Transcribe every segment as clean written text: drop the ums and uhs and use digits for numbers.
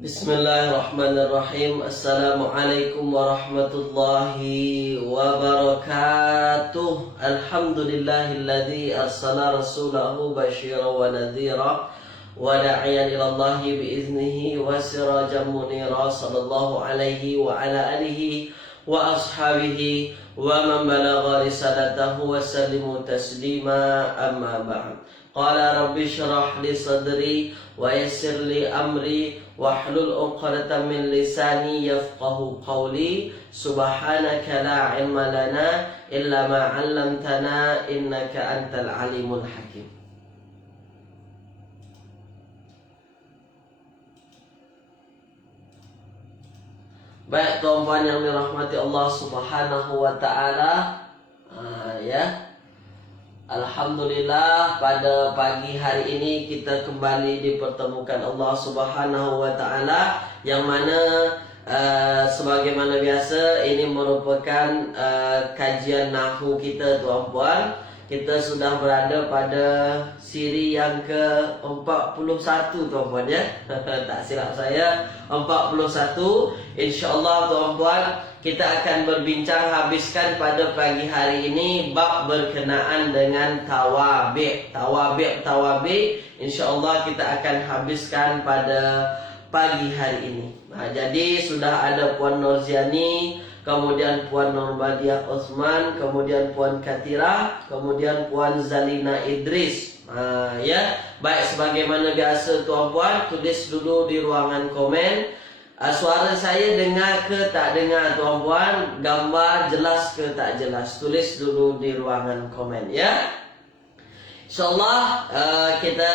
Bismillahirrahmanirrahim. Assalamualaikum warahmatullahi wabarakatuh. Alhamdulillahilladzi arsala rasulahu basyiran wa nadhira wa da'iyan ila Allahi biiznihi wa sirajan munira. Sallallahu alaihi wa ala alihi wa ashabihi wa man balagha risalatahu wa sallimu taslima, amma ba'd. Qala rabbi syrah li sadri wa yassir li amri wahlul 'uqdatam min lisani yafqahu qawli. Subhanaka la ilma lana illa ma 'allamtana innaka antal alimul hakim. Baik tuan-tuan yang dirahmati Allah Subhanahu wa taala, Alhamdulillah, pada pagi hari ini kita kembali dipertemukan Allah Subhanahu wa taala, yang mana sebagaimana biasa ini merupakan kajian nahwu kita tuan-puan. Kita sudah berada pada siri yang ke-41 tuan-puan ya. Tak silap saya 41. InsyaAllah tuan-puan, kita akan berbincang habiskan pada pagi hari ini bab berkenaan dengan tawabi'. InsyaAllah kita akan habiskan pada pagi hari ini. Jadi sudah ada Puan Norziani, kemudian Puan Nurbadiah Osman, kemudian Puan Katira, kemudian Puan Zalina Idris. Baik, sebagaimana biasa tuan-puan, tulis dulu di ruangan komen. Suara saya dengar ke tak dengar tuan-puan, gambar jelas ke tak jelas, tulis dulu di ruangan komen ya. InsyaAllah kita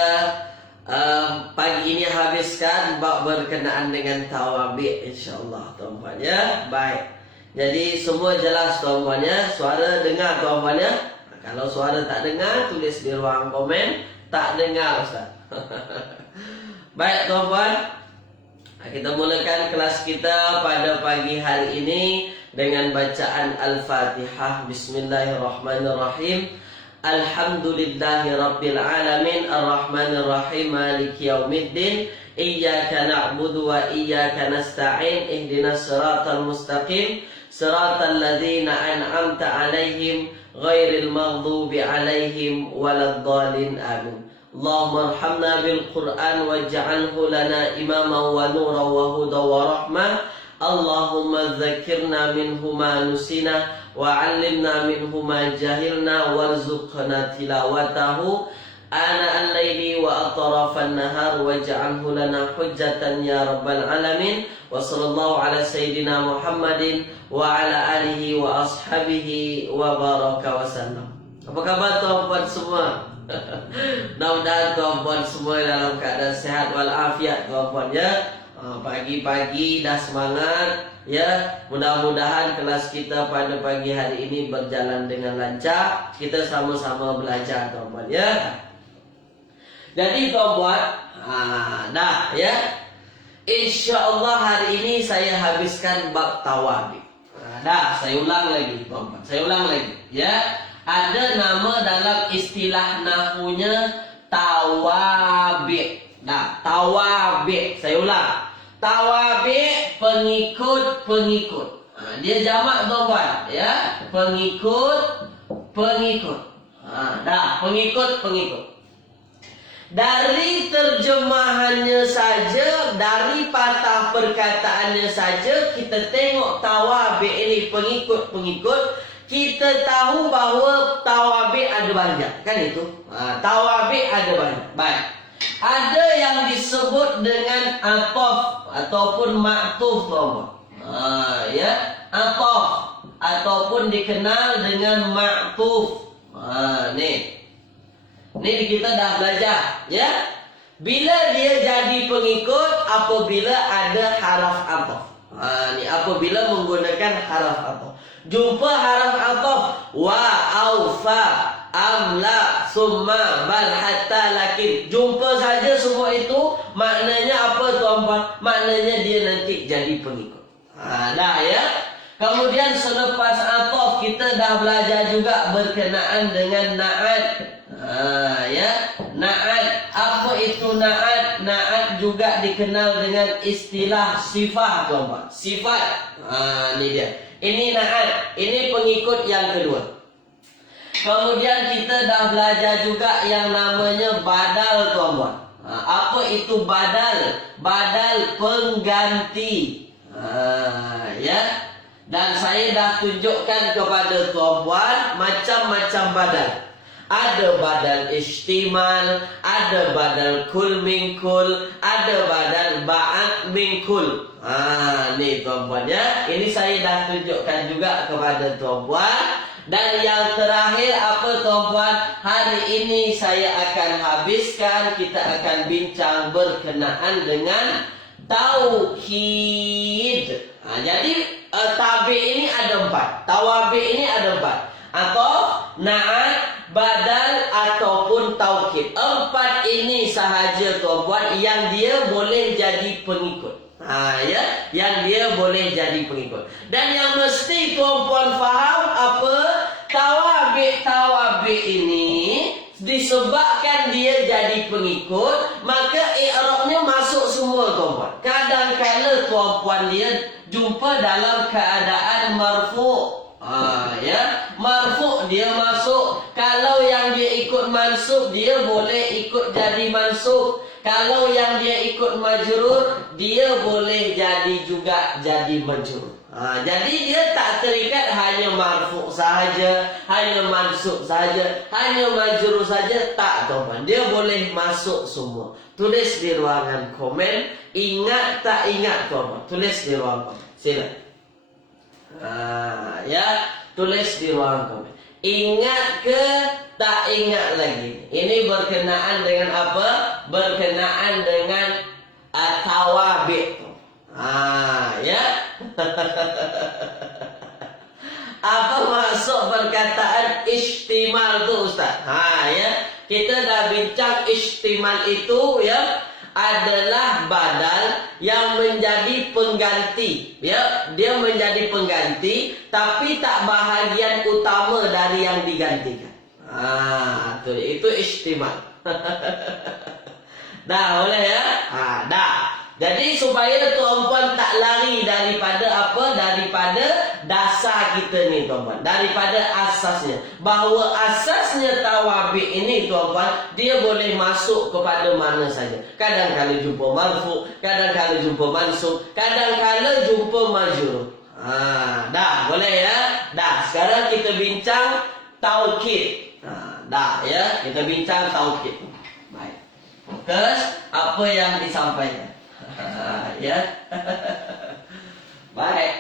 pagi ini habiskan bab berkenaan dengan tawabi' insyaAllah tuan-puan ya. Baik, jadi semua jelas tuan-puan ya, suara dengar tuan-puan ya. Kalau suara tak dengar, tulis di ruang komen tak dengar Ustaz. Baik tuan-puan, kita mulakan kelas kita pada pagi hari ini dengan bacaan Al-Fatihah. Bismillahirrahmanirrahim. Alhamdulillahi rabbil alamin, arrahmanirrahim, maliki yaumiddin, iyyaka na'budu wa iyyaka nasta'in, ihdinas siratal mustaqim, siratal ladzina an'amta 'alaihim ghairil maghdubi 'alaihim waladdallin. Amin. Allahumma arhamna bil Qur'an waj'alhu lana imaman wa nuran wa hudan wa rahmah. Allahumma dzakkirna minhu ma nusina wa 'allimna minhu ma jahilna warzuqna tilawatahu ana al-laili wa atrafan nahar waj'alhu lana hujjatan ya rabbal alamin. Wa sallallahu ala sayyidina Muhammadin wa ala alihi wa ashabihi wa baraka wa sallam. Apa khabar tuan-puan semua? Mudah-mudahan tuan-puan semua dalam keadaan sehat walafiat tuan-puan ya. Pagi-pagi dah semangat ya. Mudah-mudahan kelas kita pada pagi hari ini berjalan dengan lancar. Kita sama-sama belajar tuan-puan ya. Jadi tuan-puan, dah ya. InsyaAllah hari ini saya habiskan bab tawabi'. Saya ulang lagi tuan-puan, saya ulang lagi ya. Ada nama dalam istilah nahwunya tawabi'. Tawabi', saya ulang. Tawabi' pengikut-pengikut. Dia jamak tuan-puan ya. Pengikut-pengikut. Pengikut-pengikut. Dari terjemahannya saja, dari patah perkataannya saja, kita tengok tawabi' ini pengikut-pengikut. Kita tahu bahawa tawabi' ada banyak, kan itu? Tawabi' ada banyak. Baik. Ada yang disebut dengan ataf ataupun ma'tuf, ataf ataupun dikenal dengan ma'tuf. Ni kita dah belajar, ya. Bila dia jadi pengikut apabila ada haraf ataf. Apabila menggunakan haraf ataf. Jumpa haraf ataf wa, au, fa, amla, summa, bal, hatta, lakin. Jumpa saja semua itu, maknanya apa tuan-tuan? Maknanya dia nanti jadi pengikut. Ya. Kemudian selepas ataf kita dah belajar juga berkenaan dengan na'at. Ya, na'at. Apa itu na'at? Na'at juga dikenal dengan istilah sifat, tuan-tuan. Sifat. Ini dia. Ini na'at. Ini pengikut yang kedua. Kemudian kita dah belajar juga yang namanya badal, tuan-tuan. Apa itu badal? Badal pengganti. Ya. Dan saya dah tunjukkan kepada tuan-puan macam-macam badal. Ada badal istimal, ada badal kul min kul, ada badal ba'at min kul. Ni tuan-puan ya. Ini saya dah tunjukkan juga kepada tuan-puan. Dan yang terakhir apa tuan-puan? Hari ini saya akan habiskan, kita akan bincang berkenaan dengan tauhid. Jadi tabi ini ada 4, tawabi ini ada 4, atau na'at, badal ataupun taukid. 4 ini sahaja tuan-puan yang dia boleh jadi pengikut. Ya, yang dia boleh jadi pengikut. Dan yang mesti tuan-puan faham apa? Tawabi ini disebabkan dia jadi pengikut, maka i'rabnya masuk semua tuan-puan. Kadang-kala tuan-puan dia jumpa dalam keadaan marfu'. Ya, marfu' dia masuk. Kalau yang dia ikut mansub, dia boleh ikut jadi mansub. Kalau yang dia ikut majrur, dia boleh jadi juga jadi majrur. Jadi dia tak terikat hanya marfu' sahaja, hanya mansub sahaja, hanya majrur saja, tak tuan-tuan. Dia boleh masuk semua. Tulis di ruangan komen, ingat tak ingat tuan-tuan. Tulis di ruangan komen. Sila. Ya, tulis di ruangan komen. Ingat ke tak ingat lagi? Ini berkenaan dengan apa? Berkenaan dengan tawabi. Ya. Apa maksud perkataan istimal tu Ustaz? Ya. Kita dah bincang istimal itu ya adalah badal yang menjadi pengganti. Ya, dia menjadi pengganti tapi tak bahagian utama dari yang digantikan. Itu istimal. Dah boleh ya? Dah. Jadi supaya tuan-puan tak lari daripada apa? Daripada dasar kita ni tuan-puan. Daripada asasnya. Bahawa asasnya tawabi ini tuan-puan, dia boleh masuk kepada mana saja. Kadang-kadang jumpa marfu, kadang-kadang jumpa mansub, kadang-kadang jumpa majrur. Dah boleh ya? Dah. Sekarang kita bincang taukid. Dah ya, kita bincang taukid. Baik. Fokus apa yang disampaikan. Ya. Baik.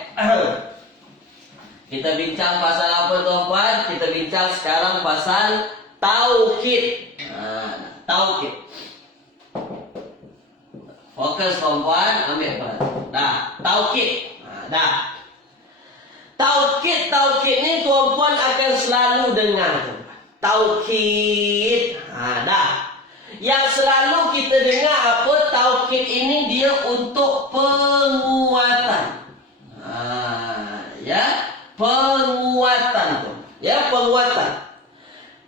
Kita bincang pasal apa tuan-puan? Kita bincang sekarang pasal taukid. Taukid. Fokus tuan-puan, ambil perhatian. Dah, taukid. Dah. Taukid ni tuan-puan akan selalu dengar. Taukid. Dah. Yang selalu kita dengar apa? Taukid ini dia untuk penguatan. Ya, penguatan tu. Ya, penguatan.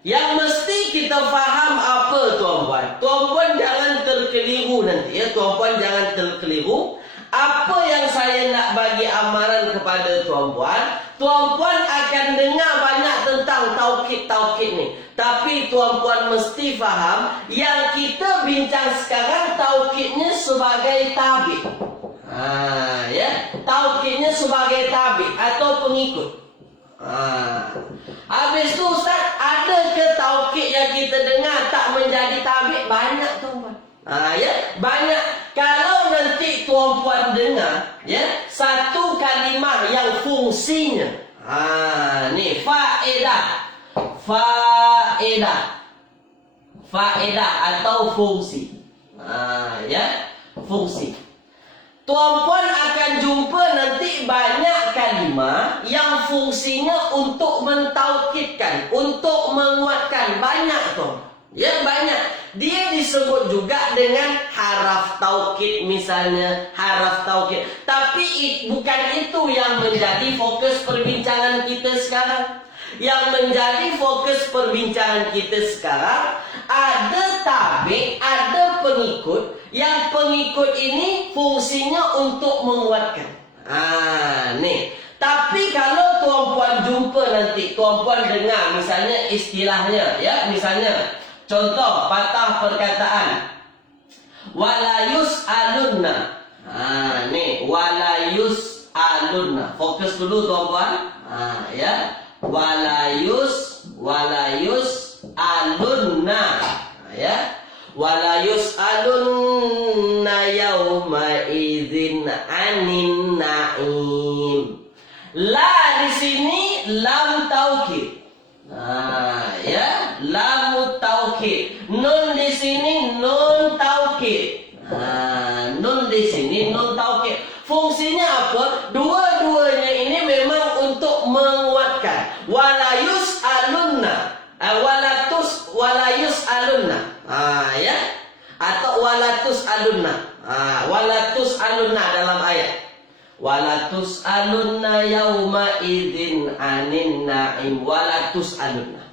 Yang mesti kita faham apa tuan-puan? Tuan-puan jangan terkeliru nanti ya, tuan-puan jangan terkeliru. Apa yang saya nak bagi amaran kepada tuan-puan, tuan-puan akan dengar banyak tentang taukid-taukid ni. Tapi tuan-puan mesti faham yang kita bincang sekarang taukidnya sebagai tabi. Ya, taukidnya sebagai tabi atau pengikut. Habis tu Ustaz, ada ke taukid yang kita dengar tak menjadi tabi? Banyak tuan-puan. Ya, banyak. Kalau nanti tuan-puan dengar ya satu kalimah yang fungsinya ni faedah. Faedah atau fungsi. Ya, fungsi. Tuan-puan akan jumpa nanti banyak kalimah yang fungsinya untuk mentaukidkan, untuk menguatkan. Banyak tuan. Ya, banyak. Dia disebut juga dengan haraf taukid misalnya, haraf taukid. Tapi bukan itu yang menjadi fokus perbincangan kita sekarang. Yang menjadi fokus perbincangan kita sekarang, ada tabik, ada pengikut. Yang pengikut ini fungsinya untuk menguatkan. Nih. Tapi kalau tuan-puan jumpa nanti, tuan-puan dengar misalnya istilahnya, ya, misalnya contoh patah perkataan walayus alunna. Nih walayus alunna. Fokus dulu tuan-puan. Ya. Walayus alunna. Ya. Walayus alunna yauma idzin anin na'im. La di sini lam taukid. Ya, lam taukid. Nun di sini nun taukid. Nun di sini nun taukid. Fungsinya apa? Dua-duanya ini memang untuk menguatkan. Walayus alunna. Walayus alunna. Ya. Atau walatus alunna. Walatus alunna dalam ayat. Walatus alunna yauma idzin anin na'im. Walatus alunna.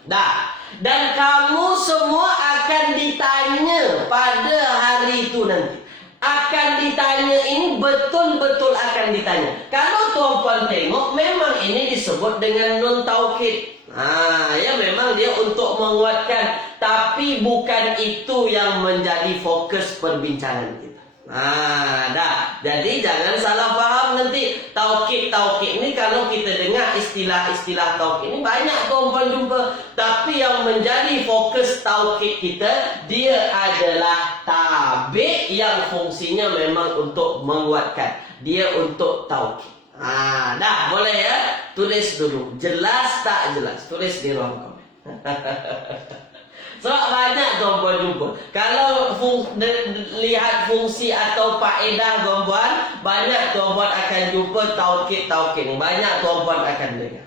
Dan kamu semua akan ditanya pada hari itu nanti. Akan ditanya ini betul-betul akan ditanya. Kalau tuan-puan tengok, memang ini disebut dengan nun taukid. Ya memang dia untuk menguatkan. Tapi bukan itu yang menjadi fokus perbincangan kita. Jadi jangan salah faham nanti. Taukid ini kalau kita dengar istilah-istilah taukid ini banyak tuan-puan jumpa. Tapi yang menjadi fokus taukid kita, dia adalah tabik yang fungsinya memang untuk menguatkan. Dia untuk taukid. Boleh ya? Tulis dulu. Jelas tak jelas? Tulis di ruang komen. Sebab banyak tuan-puan jumpa. Kalau lihat fungsi atau faedah tuan-puan, banyak tuan-puan akan jumpa taukid. Banyak tuan-puan akan dengar.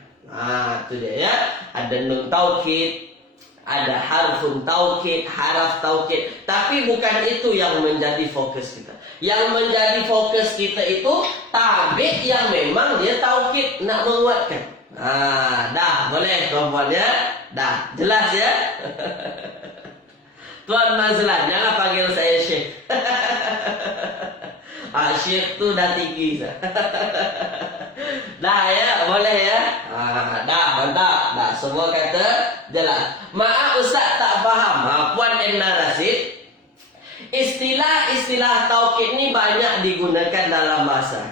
Itu dia ya. Ada nun taukid, ada harfun taukid, haraf taukid. Tapi bukan itu yang menjadi fokus kita. Yang menjadi fokus kita itu tabik yang memang dia taukid, nak menguatkan. Boleh tuan-puan ya? Jelas ya? Tuan Mazlan, jangan panggil saya Syekh. Syekh tu dah tinggi. Ya, boleh ya? Mantap. Semua kata jelas. Maaf Ustaz tak faham. Puan Enna Rasid, istilah-istilah taukid ni banyak digunakan dalam bahasa.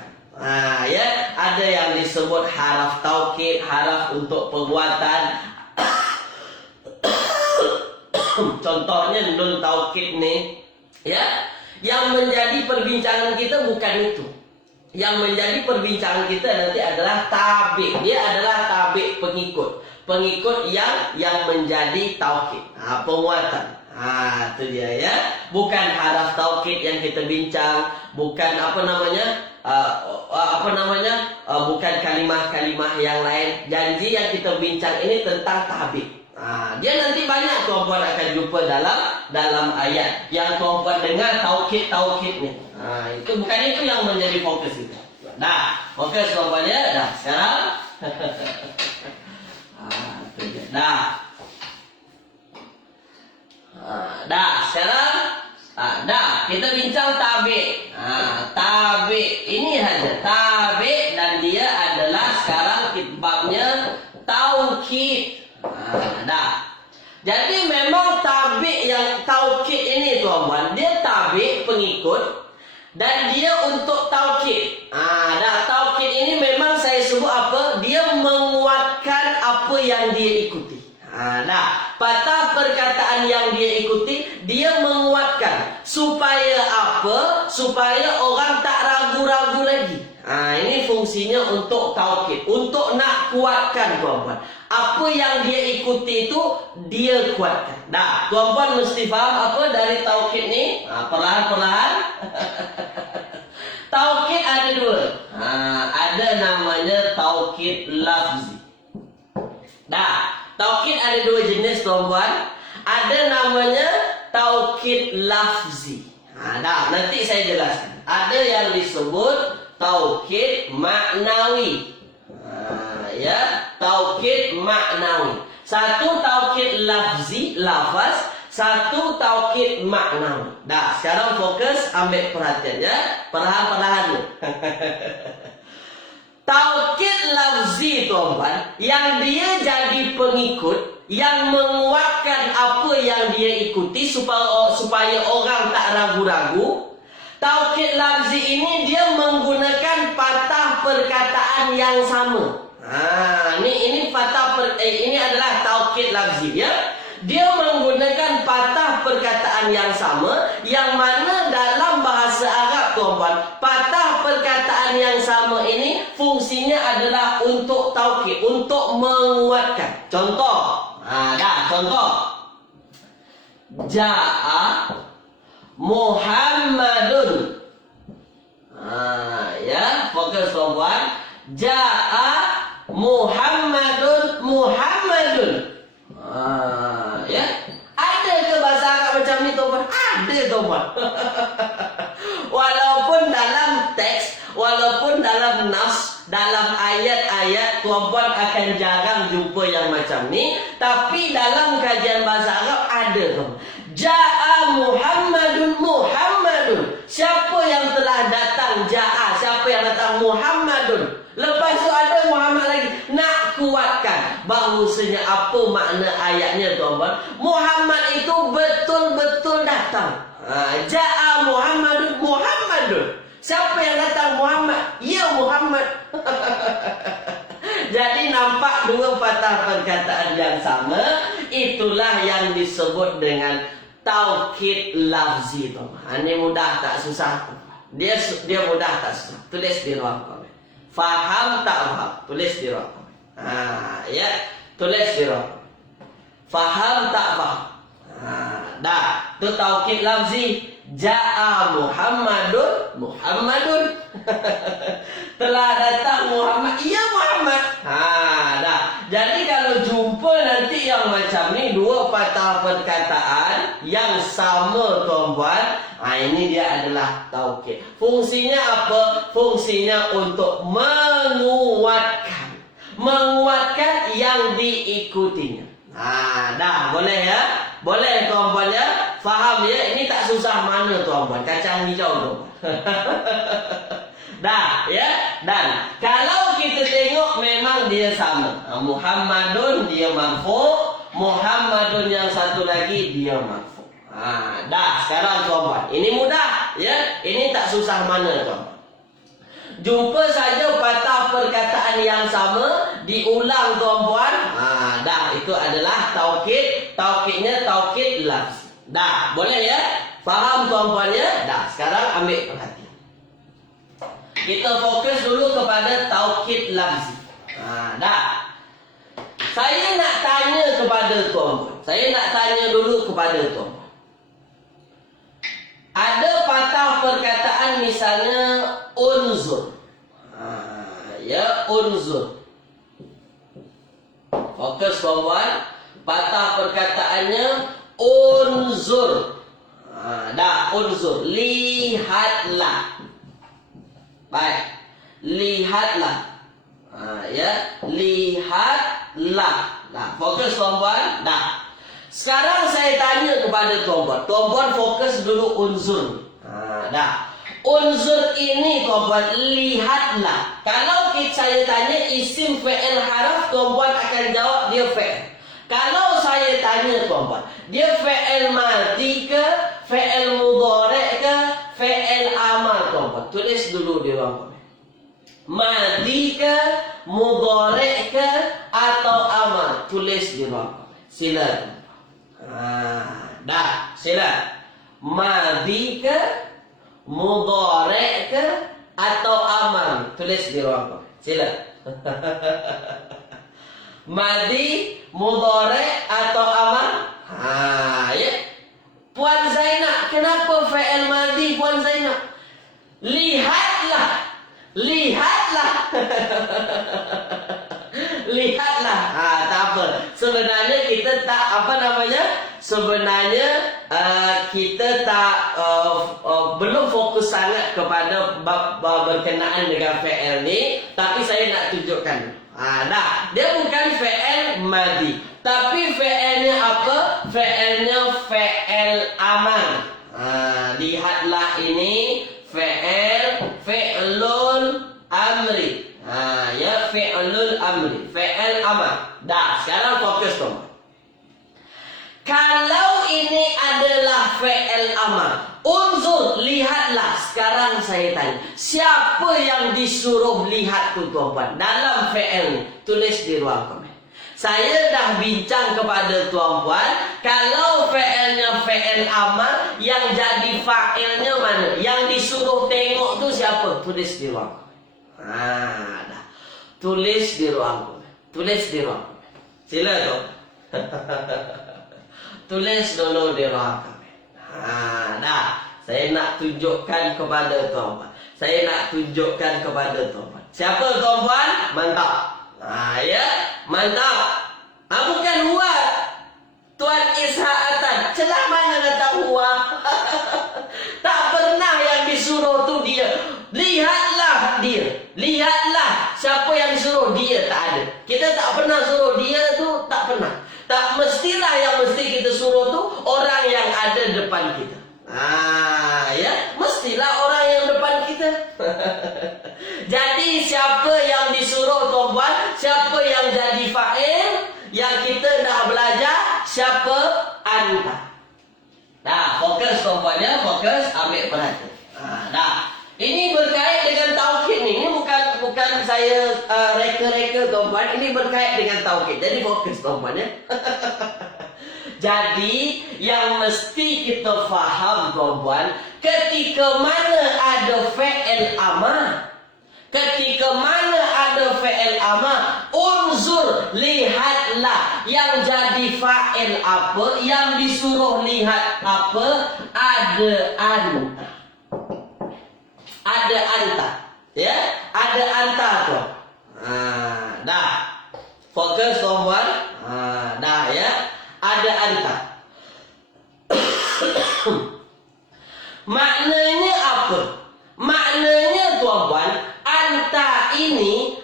Ya, ada yang disebut haraf taukid, haraf untuk penguatan. Contohnya nun taukid nih, ya. Yang menjadi perbincangan kita bukan itu. Yang menjadi perbincangan kita nanti adalah tabik. Dia adalah tabik pengikut. Pengikut yang menjadi taukid. Penguatan. Itu dia ya. Bukan haraf taukid yang kita bincang, bukan bukan kalimah-kalimah yang lain. Janji yang kita bincang ini tentang tabik. Dia nanti banyak tuan-puan akan jumpa dalam ayat yang tuan-puan dengar taukid ni. Itu bukan itu yang menjadi fokus kita. Fokus tuan-puan ya. Sekarang sekarang kita bincang tabik. Tabik ini saja. Tabik dan dia adalah sekarang babnya taukid. Jadi memang tabik yang taukid ini tuan-tuan, dia tabik pengikut dan dia untuk taukid. Taukid ini memang saya sebut apa? Dia menguatkan apa yang dia ikuti. Patah perkataan yang dia ikuti, dia menguatkan. Supaya apa? Supaya orang tak ragu-ragu lagi. Ini fungsinya untuk taukid, untuk nak kuatkan tuan-tuan. Apa yang dia ikuti itu dia kuatkan. Tuan-tuan mesti faham apa dari taukid ni? Perlahan-perlahan. Taukid ada dua. Ada namanya taukid lafzi. Taukid ada dua jenis tuan-tuan. Ada namanya taukid lafzi. Nanti saya jelaskan. Ada yang disebut taukid maknawi. Ya, taukid maknawi. Satu taukid lafzi, lafaz, satu taukid maknawi. Dah, sekarang fokus ambil perhatian ya. Perlahan-perlahan. Taukid lafzi tuan-tuan, yang dia jadi pengikut, yang menguatkan apa yang dia ikuti supaya orang tak ragu-ragu. Taukid lafzi ini dia menggunakan patah perkataan yang sama. Ini ini adalah taukid lafzi ya. Dia menggunakan patah perkataan yang sama, yang mana dalam bahasa Arab tuan-tuan, patah perkataan yang sama ini fungsinya adalah untuk taukid, untuk menguatkan. Contoh, contoh. Ja'a Muhammadun. Ya, fokus tuan-tuan. Ja'a Muhammadun. Ya, ada ke bahasa Arab macam ni tuan-tuan? Ada tuan-tuan. Walaupun dalam teks, walaupun dalam nas, dalam ayat-ayat tuan-tuan akan jarang jumpa yang macam ni, tapi dalam kajian bahasa Arab ada tuan-tuan. Ja'a Muhammadun. Siapa yang telah datang? Ja'a, siapa yang datang? Muhammadun. Lepas tu ada Muhammad lagi. Nak kuatkan bahawasanya apa makna ayatnya tuan-tuan. Muhammad itu betul-betul datang. Ja'a Muhammadun. Siapa yang datang? Muhammad. Ya, Muhammad. Jadi nampak dua patah perkataan yang sama. Itulah yang disebut dengan taukid lafzi tuan-tuan. Ini mudah tak susah? Dia mudah tak susah? Tulis di ruang komen. Faham tak faham? Tulis di ruang komen. Ya, tulis di ruang komen. Faham tak faham? Dah, tu taukid lafzi. Ja'a Muhammadun. Telah datang Muhammad. Ya, Muhammad. Dah. Jadi kalau jumpa nanti yang macam ni, dua patah perkataan yang sama tuan-tuan, ini dia adalah taukid. Fungsinya apa? Fungsinya untuk menguatkan yang diikutinya. Dah, boleh ya? Boleh tuan-tuan ya? Faham ya? Ini tak susah mana tuan-tuan. Kacang hijau tuan-tuan. Dah ya? Dan kalau kita tengok memang dia sama. Muhammadun dia marfu', Muhammadun yang satu lagi dia marfu'. Dah, sekarang tuan-tuan. Ini mudah ya? Ini tak susah mana tuan-tuan. Jumpa saja patah perkataan yang sama diulang tuan-tuan. Dah, itu adalah taukid. Taukidnya taukid lafzi. Dah, boleh ya? Faham tuan-tuan ya? Dah, sekarang ambil perhatian. Kita fokus dulu kepada taukid lafzi. Dah. Saya nak tanya kepada tuan-tuan. Saya nak tanya dulu kepada tuan-tuan. Ada patah perkataan misalnya unzur. Ya, unzur. Fokus tuan-tuan. Patah perkataannya unzur. Dah, unzur. Lihatlah. Baik. Lihatlah. Ya, lihatlah. Dah, fokus tuan-tuan. Dah. Sekarang saya tanya kepada tuan-tuan. Tuan-tuan fokus dulu unzur. Dah. Unzur ini tuan-tuan, lihatlah. Kalau saya tanya isim fi'il haraf, tuan-tuan akan jawab dia fi'il. Kalau saya tanya tuan-tuan, dia fi'il madhi ke, fi'il mudhari' ke, fi'il amar tuan-tuan. Tulis dulu di ruang komen. Madhi ke, mudhari' ke, atau amar. Tulis di ruang komen. Sila tuan-tuan. Dah, sila. Madhi ke, mudhari' ke, atau amar. Tulis di ruang komen. Sila. Madhi, mudhari' atau amar? Ya. Puan Zainab, kenapa fi'il madhi Puan Zainab? Lihatlah. Lihatlah. Lihatlah. Tak apa. Sebenarnya kita tak sebenarnya kita tak belum fokus sangat kepada bab berkenaan dengan fi'il ni, tapi saya nak tunjukkan. Dia bukan fi'il madhi, tapi fi'ilnya apa? Fi'ilnya fi'il amal. Lihatlah ini fi'lul amri. Ya, fi'lul amri, fi'il amal. Sekarang fokus tuh. Kalau ini adalah fi'il amal, unzur, lihatlah. Sekarang saya tanya, siapa yang disuruh lihat tu tuan-puan dalam fi'il ni? Tulis di ruang komen. Saya dah bincang kepada tuan-puan, kalau fi'ilnya fi'il amal, yang jadi fa'ilnya mana? Yang disuruh tengok tu siapa? Tulis di ruang komen. Tulis di ruang komen. Tulis di ruang komen. Sila tu. Tulis dulu di ruang komen. Saya nak tunjukkan kepada tuan-puan. Saya nak tunjukkan kepada tuan-puan. Siapa tuan-puan? Mantap. Ya, mantap. Bukan Huwa. Tuan Isha'atan. Celah mana datang Huwa? Tak pernah yang disuruh tu dia. Lihatlah dia. Lihatlah. Siapa yang disuruh? Dia tak ada. Kita tak pernah suruh dia tu, tak pernah. Tak mestilah yang mesti kita suruh tu orang yang ada depan kita. Ya, mestilah orang yang depan kita. Jadi siapa yang disuruh tuan-puan? Siapa yang jadi fa'il? Yang kita dah belajar, siapa? Anta. Fokus tuan-puan ya, fokus, ambil perhatian. Ini berkait dengan taukid ni. Ini bukan saya reka-reka tuan-puan. Ini berkait dengan taukid. Jadi fokus tuan-puan ya. Jadi yang mesti kita faham tuan-puan, ketika mana ada fi'il amar, ketika mana ada fi'il amar, unzur, lihatlah. Yang jadi fa'il apa, yang disuruh lihat apa, ada anta. Ada anta, ya, ada anta tu. Fokus tuan-puan. Ya, ada anta. Maknanya apa? Maknanya tuan-puan, anta ini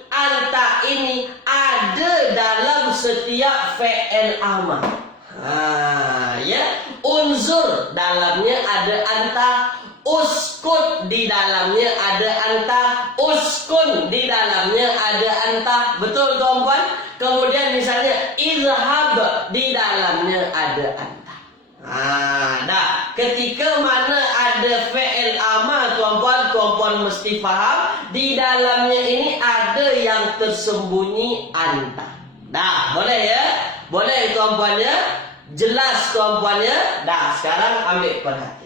ada dalam setiap fi'il amar. Ya, unzur dalamnya ada anta. Uskun di dalamnya ada anta. Uskun di dalamnya ada anta. Betul tuan-puan? Kemudian misalnya izhab, di dalamnya ada anta. Ketika mana ada fi'il amar tuan-puan mesti faham, di dalamnya ini ada yang tersembunyi anta. Boleh ya? Boleh tuan-puan ya? Jelas tuan-puan ya? Sekarang ambil perhatian.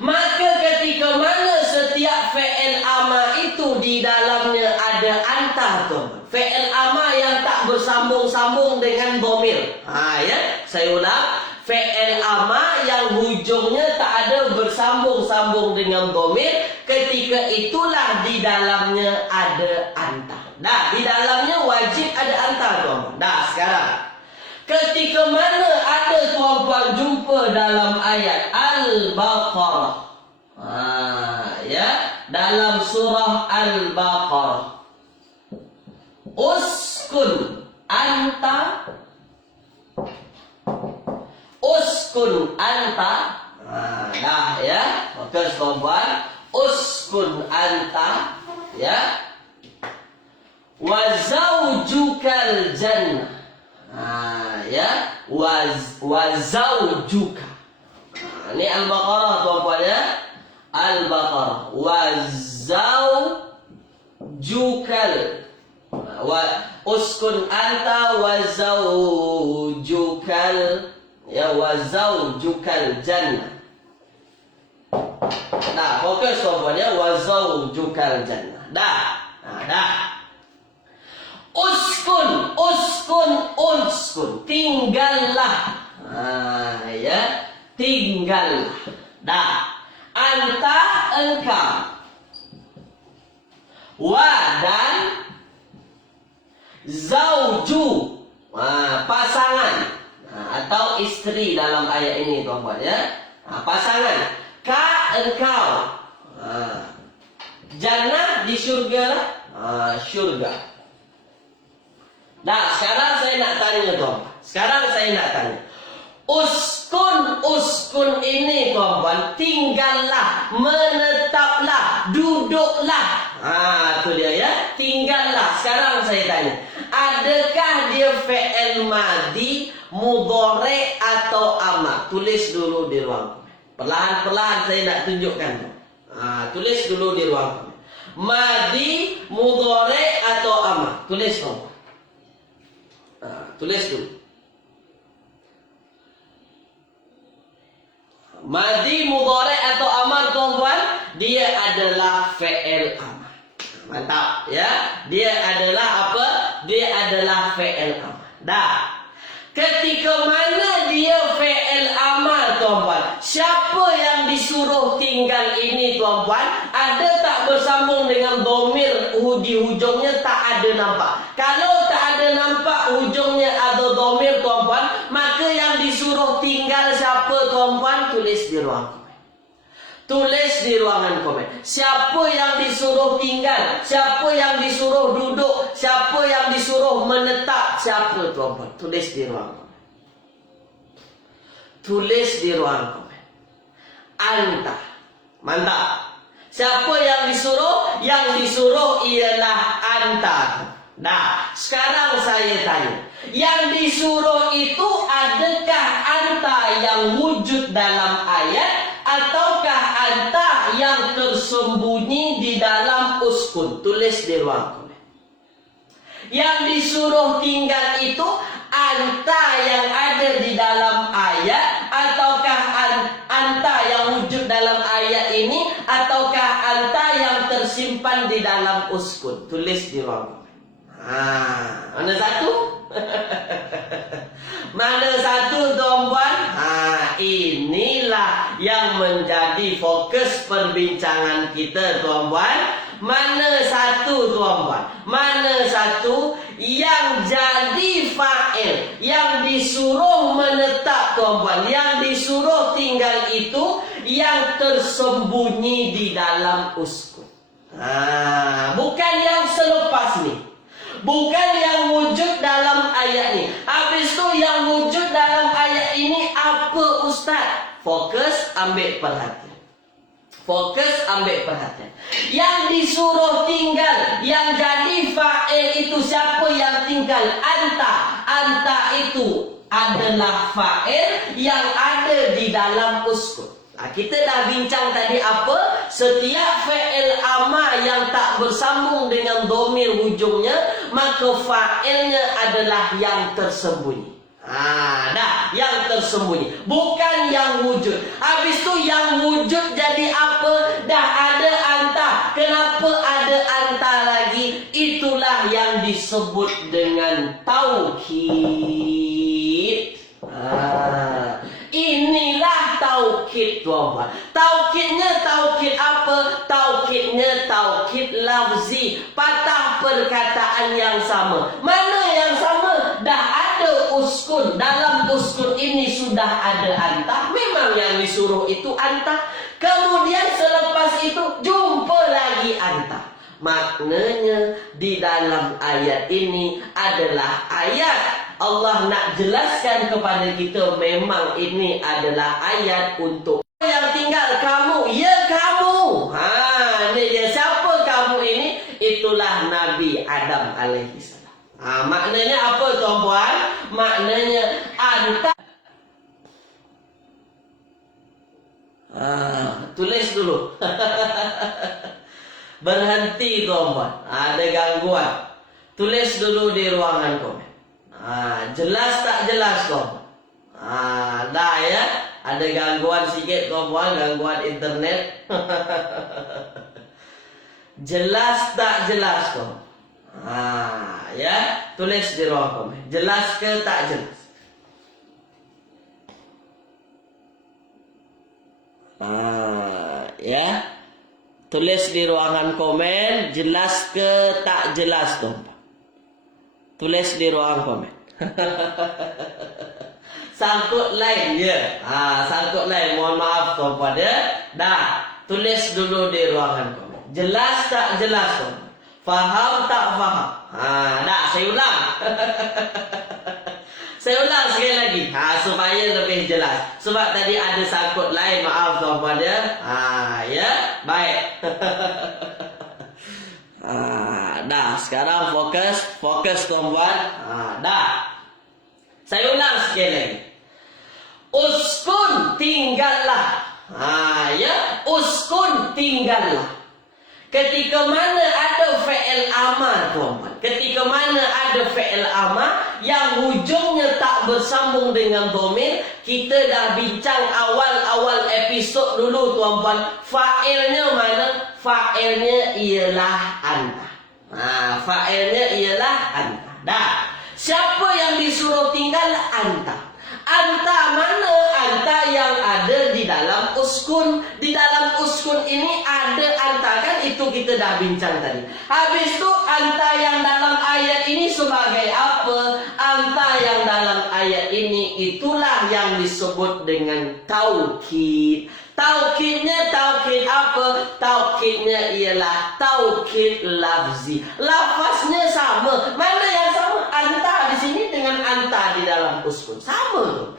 Maka ketika mana setiap fi'il amar itu di dalamnya ada anta tuan-puan. Fi'il amar yang tak bersambung-sambung dengan dhamir. Ya, saya ulang. Fi'il amar yang hujungnya tak ada bersambung-sambung dengan dhamir, ketika itulah di dalamnya ada anta. Di dalamnya wajib ada anta tuan-puan. Sekarang ketika mana ada tuan-puan jumpa dalam ayat Al-Baqarah. Ya, dalam surah Al-Baqarah. Uskun anta. Uskun anta. Ya, fokus tuan-puan. Uskun anta. Ya. Wa zaujukal jannah. Ya, wa zaujuka. Ini Al-Baqarah tuan-puan ya. Al-Baqarah. Wa zaujukal. Uskun anta wa zaujukal. Ya, wa zaujukal jannah. Fokus tuan-puan ya. Wa zaujukal jannah. Uskun, uskun, tinggallah. Ya, tinggallah. Anta, engkau. Wa, dan zauju, pasangan. atau istri dalam ayat ini tuan-tuan ya. Pasangan. Ka engkau. Jannah di syurga. Syurga. Nah, sekarang saya nak tanya tuan-tuan. Sekarang saya nak tanya. Uskun ini tuan-tuan, tinggallah, menetaplah, duduklah. Itu dia ya, tinggallah. Sekarang saya tanya, adakah dia fi'il madi, mudhari atau amar? Tulis dulu di ruang komen. Perlahan-perlahan saya nak tunjukkan. Tulis dulu di ruang komen. Madi, mudhari atau amar? Tulis tuan-tuan. Tulis dulu. Madi, mudhari atau amar tuan-tuan, dia adalah fi'il amar. Mantap ya. Dia adalah apa? Dia adalah fi'il amar. Dah. Ketika mana dia fi'il amar tuan-tuan? Siapa yang disuruh tinggal ini tuan-tuan? Ada tak bersambung dengan dhamir di hujungnya? Tak ada nampak. Kalau tak ada nampak hujungnya ada dhamir tuan-tuan, maka yang disuruh tinggal siapa tuan-tuan? Tulis di ruang komen. Tulis di ruangan komen. Siapa yang disuruh tinggal? Siapa yang disuruh duduk? Siapa yang disuruh menetap? Siapa tuan-tuan? Tulis di ruang komen. Tulis di ruang komen. Anta. Mantap. Siapa yang disuruh? Yang disuruh ialah anta. Nah, sekarang saya tanya. Yang disuruh itu adakah anta yang wujud dalam ayat? Ataukah anta yang tersembunyi di dalam uskun? Tulis di ruang komen. Yang disuruh tinggal itu anta yang ada di dalam ayat, ataukah anta yang wujud dalam ayat ini, ataukah anta yang tersimpan di dalam uskun? Tulis di ruang komen. Mana satu? Mana satu tuan-tuan? Inilah yang menjadi fokus perbincangan kita tuan-tuan. Mana satu tuan-tuan? Mana satu yang jadi fa'il, yang disuruh menetap tuan-tuan, yang disuruh tinggal itu yang tersembunyi di dalam uskun. Bukan yang selepas ni. Bukan yang wujud dalam ayat ni. Habis tu yang wujud dalam ayat ini apa ustaz? Fokus, ambil perhatian. Fokus, ambil perhatian. Yang disuruh tinggal, yang jadi fa'il itu siapa yang tinggal? Anta. Anta itu adalah fa'il yang ada di dalam uskun. Kita dah bincang tadi apa? Setiap fi'il amar yang tak bersambung dengan dhamir hujungnya, maka fa'ilnya adalah yang tersembunyi. Dah, yang tersembunyi, bukan yang wujud. Habis tu yang wujud jadi apa? Dah ada anta. Kenapa ada anta lagi? Itulah yang disebut dengan taukid. Inilah taukid tuan-tuan. Taukidnya taukid apa? Taukidnya taukid lafzi. Patah perkataan yang sama. Mana yang sama? Dah ada uskun. Dalam uskun ini sudah ada anta. Memang yang disuruh itu anta. Kemudian selepas itu jumpa lagi anta. Maknanya di dalam ayat ini adalah ayat Allah nak jelaskan kepada kita memang ini adalah ayat untuk yang tinggal kamu. Ya kamu. Ini dia. Siapa kamu ini? Itulah Nabi Adam alaihissalam. Maknanya apa tuan-puan? Maknanya anta. Tulis dulu. Berhenti tuan-puan. Ada gangguan. Tulis dulu di ruangan komen. Jelas tak jelas tuan? Dah ya. Ada gangguan sikit tuan-puan, gangguan internet. Jelas tak jelas tuan? Ya, tulis di ruang komen. Jelas ke tak jelas? Ya. Tulis di ruangan komen, jelas ke tak jelas tuan? Tulis di ruang komen. Sangkut lain ya. Sangkut lain. Mohon maaf tuan-puan ya. Dah, tulis dulu di ruangan komen. Jelas tak jelas tuan? Faham tak faham? Dah, saya ulang. Saya ulang sekali lagi. Supaya lebih jelas. Sebab tadi ada sangkut lain. Maaf tuan-puan ya. Ya, baik. Dah, sekarang fokus tuan-puan. Dah. Saya ulang sekali lagi. Uskun tinggallah. Ya, uskun tinggallah. Ketika mana ada fi'il amar tuan-tuan, ketika mana ada fi'il amar yang hujungnya tak bersambung dengan dhamir, kita dah bincang awal-awal episod dulu tuan-tuan. Fa'ilnya mana? Fa'ilnya ialah anta. Fa'ilnya ialah anta. Dah. Siapa yang disuruh tinggal? Anta. Anta mana? Anta yang ada di dalam uskun. Di dalam uskun ini ada anta, kan itu kita dah bincang tadi. Habis tu anta yang dalam ayat ini sebagai apa? Anta yang dalam ayat ini itulah yang disebut dengan taukid. Taukidnya taukid apa? Taukidnya ialah taukid lafzi. Lafaznya sama. Mana yang sama? Anta di sini dengan anta di dalam uskun. Sama tu.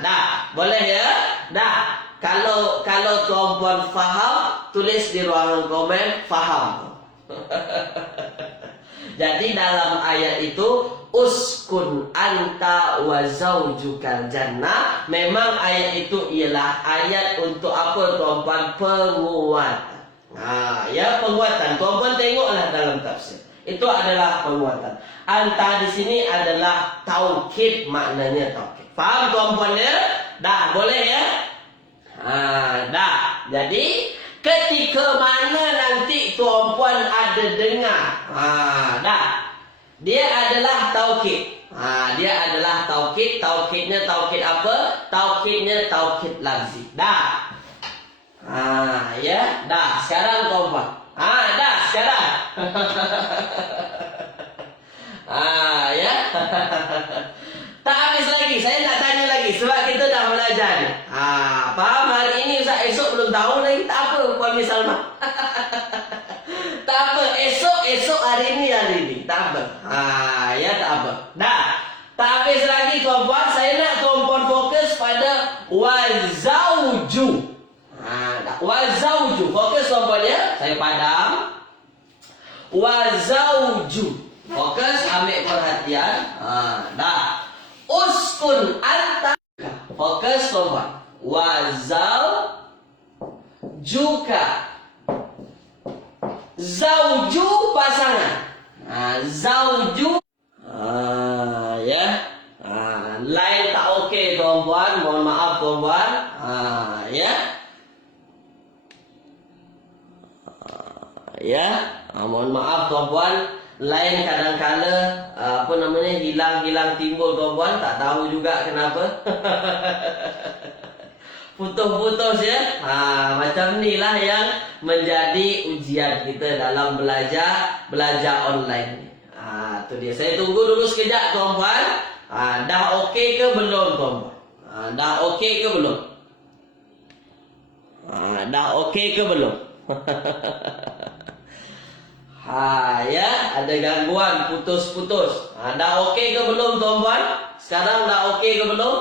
Dah. Boleh ya? Dah. Kalau tuan-puan faham, tulis di ruangan komen faham. Jadi dalam ayat itu uskun anta wa zaujukal jannah. Memang ayat itu ialah ayat untuk apa tuan-puan? Penguatan. Ya, penguatan. Tuan-puan tengoklah dalam tafsir. Itu adalah penguatan. Anta di sini adalah taukid, maknanya taukid. Faham tuan-puan ya? Dah, boleh ya? Dah. Jadi ketika mana nanti tuan-puan ada dengar, dah, dia adalah taukid. Dia adalah taukid. Taukidnya taukid apa? Taukidnya taukid lafzi. Dah. Ya, dah. Sekarang tuan-puan. Dah, sekarang. Ya. Tak habis lagi. Saya nak tanya lagi sebab kita dah belajar ni. Faham hari ini Ustaz? Esok belum tahu lagi. Tak apa Puan Miss Salma. Tak apa. Esok hari ini. Tak apa. Ya, tak apa. Dah. Tak habis lagi tuan-puan. Saya nak tuan-puan fokus pada wazauju. Wazauju. Fokus tuan-puan ya. Saya padam. Wazauju. Fokus, ambil perhatian. Dah. Uskun anta. Fokus tuan-puan. Wazaujuka. Zauju pasangan. Zauju. Ya. Lain tak okey tuan-puan. Mohon maaf tuan-puan. Ya. Ya. Mohon maaf tuan-puan. Lain kadang-kala hilang-hilang timbul tuan-puan. Tak tahu juga kenapa. Putus-putus ya. Macam ni lah yang menjadi ujian kita dalam belajar online. Tu dia. Saya tunggu dulu sekejap tuan-puan. Dah okey ke belum tuan-puan? Dah okey ke belum? Dah okey ke belum? Ya, ada gangguan, putus-putus. Dah okey ke belum tuan-puan? Sekarang dah okey ke belum?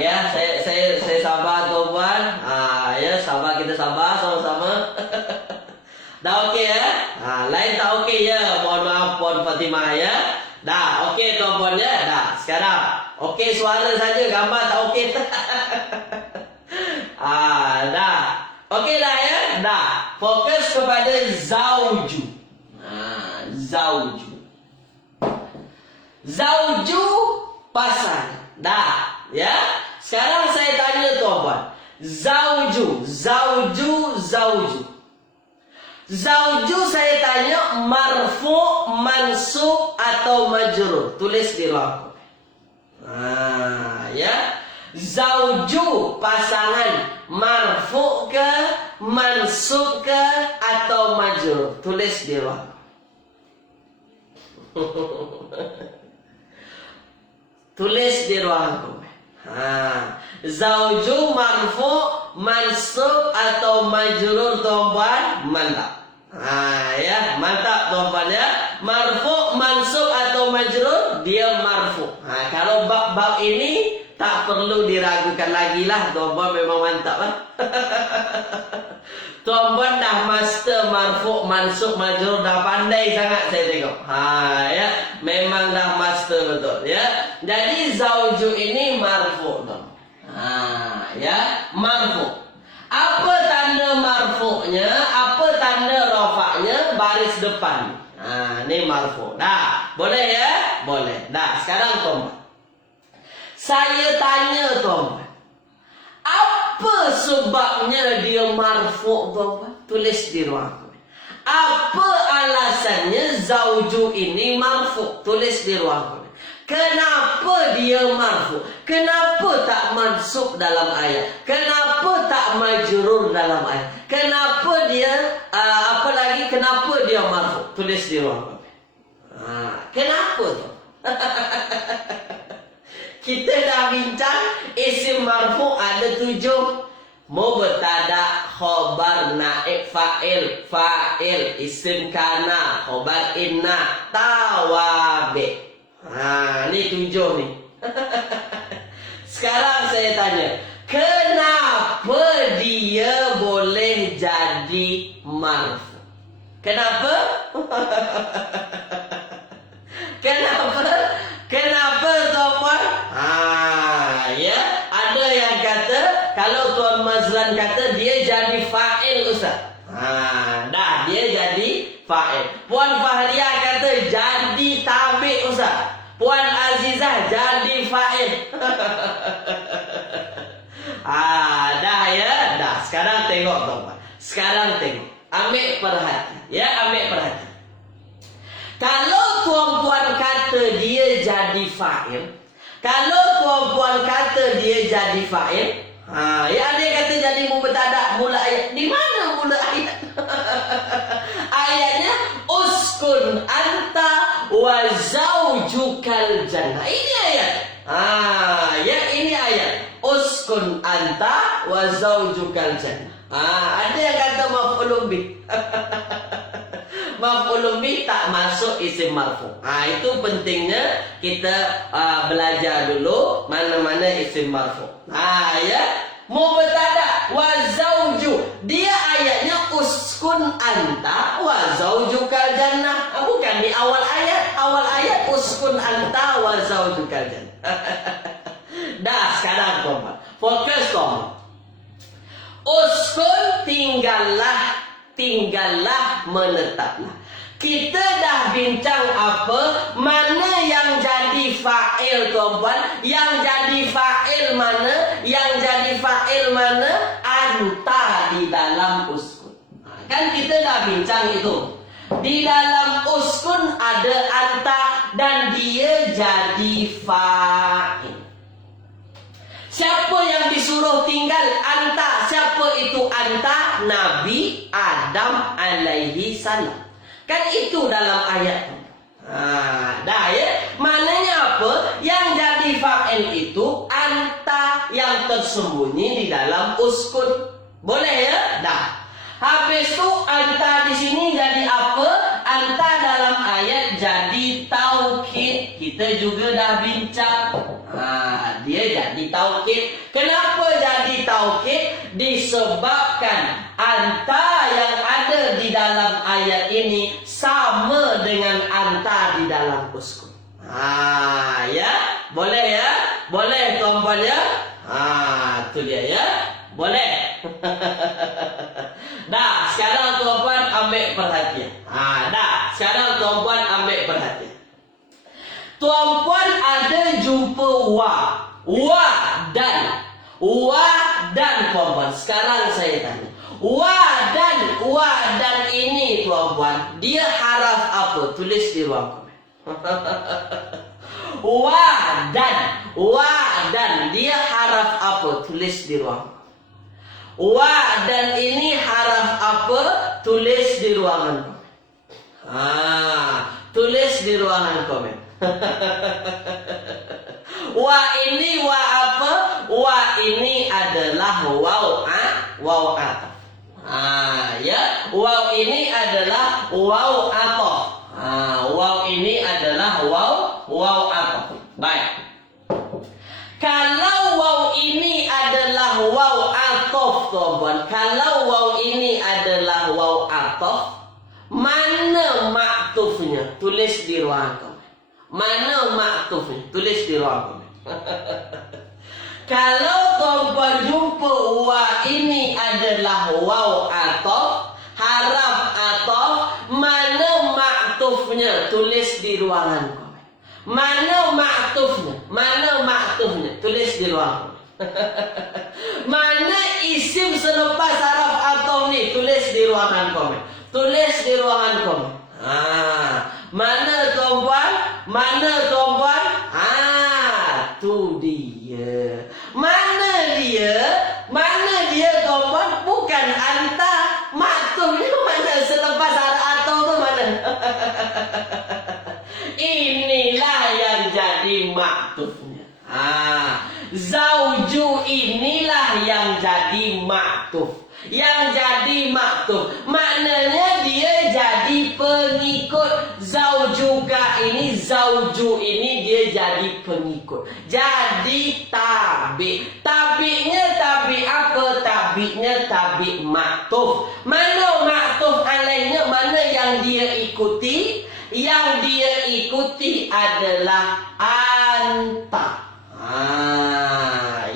Ya, saya sabar tuan-puan. Ya, sabar, kita sabar sama-sama. Dah okey ya? Lain tak okey ya? Mohon maaf Puan Fatimah ya. Dah okey tuan-puan ya? Dah, sekarang okey suara saja, gambar tak okey. Dah. Okey dah ya? Dah. Fokus kepada zauju. Zauju. Zauju pasangan. Dah. Ya. Sekarang saya tanya tuan-puan. Zauju. Zauju saya tanya marfu, mansub atau majrur. Tulis di ruang komen. Ya. Zauju pasangan, marfu ke, mansub ke atau majrur? Tulis di ruang. Tulis di ruangan komen. Zauju marfu, mansub atau majrur tuan-puan? Mantap. Ya, mantap tuan-puan ya. Marfu, mansub atau majrur, dia marfu. Kalau bab-bab ini tak perlu diragukan lagi lah tuan-puan, memang mantap lah. Tuan-puan dah master marfu, mansub, majrur, dah pandai sangat saya tengok. Ya, memang dah master betul ya. Jadi zauju ini marfu tuan. Ya, marfu. Apa tanda marfu'nya? Apa tanda rafa'nya? Baris depan. Ini marfu. Dah, boleh ya? Boleh. Dah, sekarang tuan-puan, saya tanya tuan-puan, apa sebabnya dia marfu tuan-puan? Tulis di ruang komen. Apa alasannya zauju ini marfu? Tulis di ruang komen. Kenapa dia marfu? Kenapa tak mansub dalam ayat? Kenapa tak majrur dalam ayat? Kenapa dia apa lagi? Kenapa dia marfu? Tulis di ruang komen. Kenapa tu? Kita dah bincang isim marfu ada 7. Mubtada, khobar, naib, fa'il, isim kana, khobar inna, tawabi. Ini 7 nih. Sekarang saya tanya, kenapa dia boleh jadi marfu? Kenapa? Kenapa tuan-puan? Ya, ada yang kata, kalau Tuan Mazlan kata dia jadi fa'il Ustaz. Dah, dia jadi fa'il. Puan Fahriah kata jadi tabi' Ustaz. Puan Azizah jadi fa'il. Dah ya, dah. Sekarang tengok tuan-puan. Sekarang tengok. Ambil perhatian. Ya, ambil perhatian. Kalau tuan-puan kata dia jadi fa'il, kalau tuan-puan kata dia jadi fa'il, ya ada yang kata jadi mubtada mula ayat. Di mana mula ayat? Ayatnya uskun anta wa zaujukal jannah. Ini ayat. Ya ini ayat. Uskun anta wa zaujukal jannah. Ada yang kata maf'ulun bih. Maf'ulun bih tak masuk isim marfu. Itu pentingnya kita belajar dulu mana-mana isim marfu. Ya. Mubtada wa zauju. Dia ayatnya uskun anta wa zaujukal jannah. Bukan di awal ayat. Awal ayat uskun anta wa zaujukal jannah. Dah, sekarang tuan-tuan, fokus tuan. Uskun tinggallah, menetaplah. Kita dah bincang apa? Mana yang jadi fa'il tuan-puan? Yang jadi fa'il mana? Yang jadi fa'il mana? Anta di dalam uskun. Kan kita dah bincang itu. Di dalam uskun ada anta dan dia jadi fa'il. Siapa yang disuruh tinggal? Anta. Siapa itu anta? Nabi Adam alaihi salam. Kan itu dalam ayat. Dah ya. Maknanya apa? Yang jadi fa'il itu anta yang tersembunyi di dalam uskun. Boleh ya? Dah. Habis itu anta di sini jadi apa? Anta dalam ayat jadi taukid. Kita juga dah bincang. Dia jadi taukid. Kenapa jadi taukid? Disebabkan anta yang ada di dalam ayat ini sama dengan anta di dalam uskun. Ya, boleh ya? Boleh tuan-puan ya? Itu dia ya. Boleh. Dah, sekarang tuan-puan ambil perhatian. Dah, sekarang tuan-puan ambil perhatian. Tuan-puan ada jumpa wa dan tuan-puan. Sekarang saya tanya, wa dan ini tuan-puan, dia haraf apa? Tulis di ruang komen. wa dan dia haraf apa? Tulis di ruang komen. Wa dan ini haraf apa? Tulis di ruangan komen. Tulis di ruangan komen. Wa ini wa apa? Wa ini adalah waw ataf. Ya, waw ini adalah waw ataf. Waw ini adalah waw ataf. Baik. Kalau waw ini adalah waw ataf, tuan-tuan. Kalau waw ini adalah waw ataf, mana maktufnya? Tulis di ruang komen. Mana maktufnya? Tulis di ruang komen. Kalau tuan-tuan jumpa wa ini adalah waw ataf, haraf ataf, mana maktufnya? Tulis di ruangan komen. Mana maktufnya? Mana maktufnya? Tulis di ruangan komen. Mana isim selepas haraf ataf ni? Tulis di ruangan komen. Tulis di ruangan komen. Mana tuan-tuan? Mana tuan-tuan? Tu dia. Mana dia? Mana dia tuan-tuan? Bukan anta. Maktufnya mana? Selepas haraf ataf tu mana? Inilah yang jadi maktufnya. Zauju inilah yang jadi maktuf. Yang jadi maktuf, maknanya dia jadi pengikut. Zaujuka ini, zauju ini dia jadi pengikut. Jadi tabi. Tabinya tabi apa? Tabinya tabi maktuf. Mana maktuf alaihnya? Mana yang dia ikuti? Yang dia ikuti adalah anta.